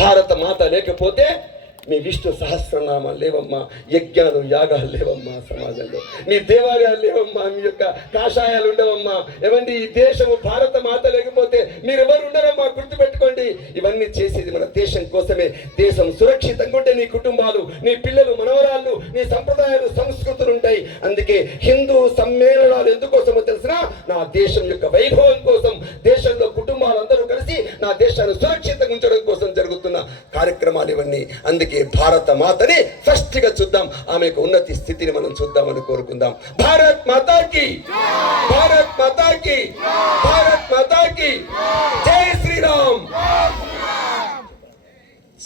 భారత మాత లేకపోతే మీ విష్ణు సహస్రనామాలు లేవమ్మా, యజ్ఞాలు యాగాలు లేవమ్మా సమాజంలో, మీ దేవాలయాలు లేవమ్మా, మీ యొక్క కాషాయాలు ఉండవమ్మా. ఏమండి, ఈ దేశము భారత మాత లేకపోతే మీరెవరు ఉండరమ్మా, గుర్తుపెట్టుకోండి. ఇవన్నీ చేసేది మన దేశం కోసమే. దేశం సురక్షితంగా ఉంటే నీ కుటుంబాలు, నీ పిల్లలు, మనవరాళ్ళు, నీ సంప్రదాయాలు, సంస్కృతులు ఉంటాయి. అందుకే హిందూ సమ్మేళనాలు ఎందుకోసమో తెలిసిన, నా దేశం యొక్క వైభవం కోసం, దేశంలో కుటుంబాలందరూ కలిసి నా దేశాన్ని సురక్షితంగా ఉంచడం కోసం జరుగుతున్న కార్యక్రమాలు ఇవన్నీ. అందుకే భారత మాతని ఫస్ట్ గా చూద్దాం, ఆమె యొక్క ఉన్నతి స్థితిని మనం చూద్దామని కోరుకుందాం. భారత్ మాతాకి, భారత్ మాతాకి, భారత్ మాతాకి జై శ్రీరామ్.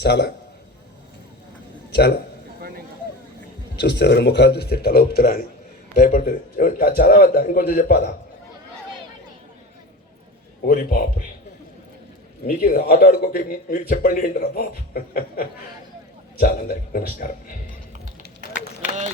చాలా చాలా చూస్తే ఎవరి ముఖాలు చూస్తే తల ఊపుతారా అని భయపడుతుంది. చాలా వద్దా? ఇంకొంచెం చెప్పాలా? ఓరి బాపురే, మీకే ఆట ఆడుకోక మీరు చెప్పండి ఏంటరా బాబు. చాలా, అందరికీ నమస్కారం.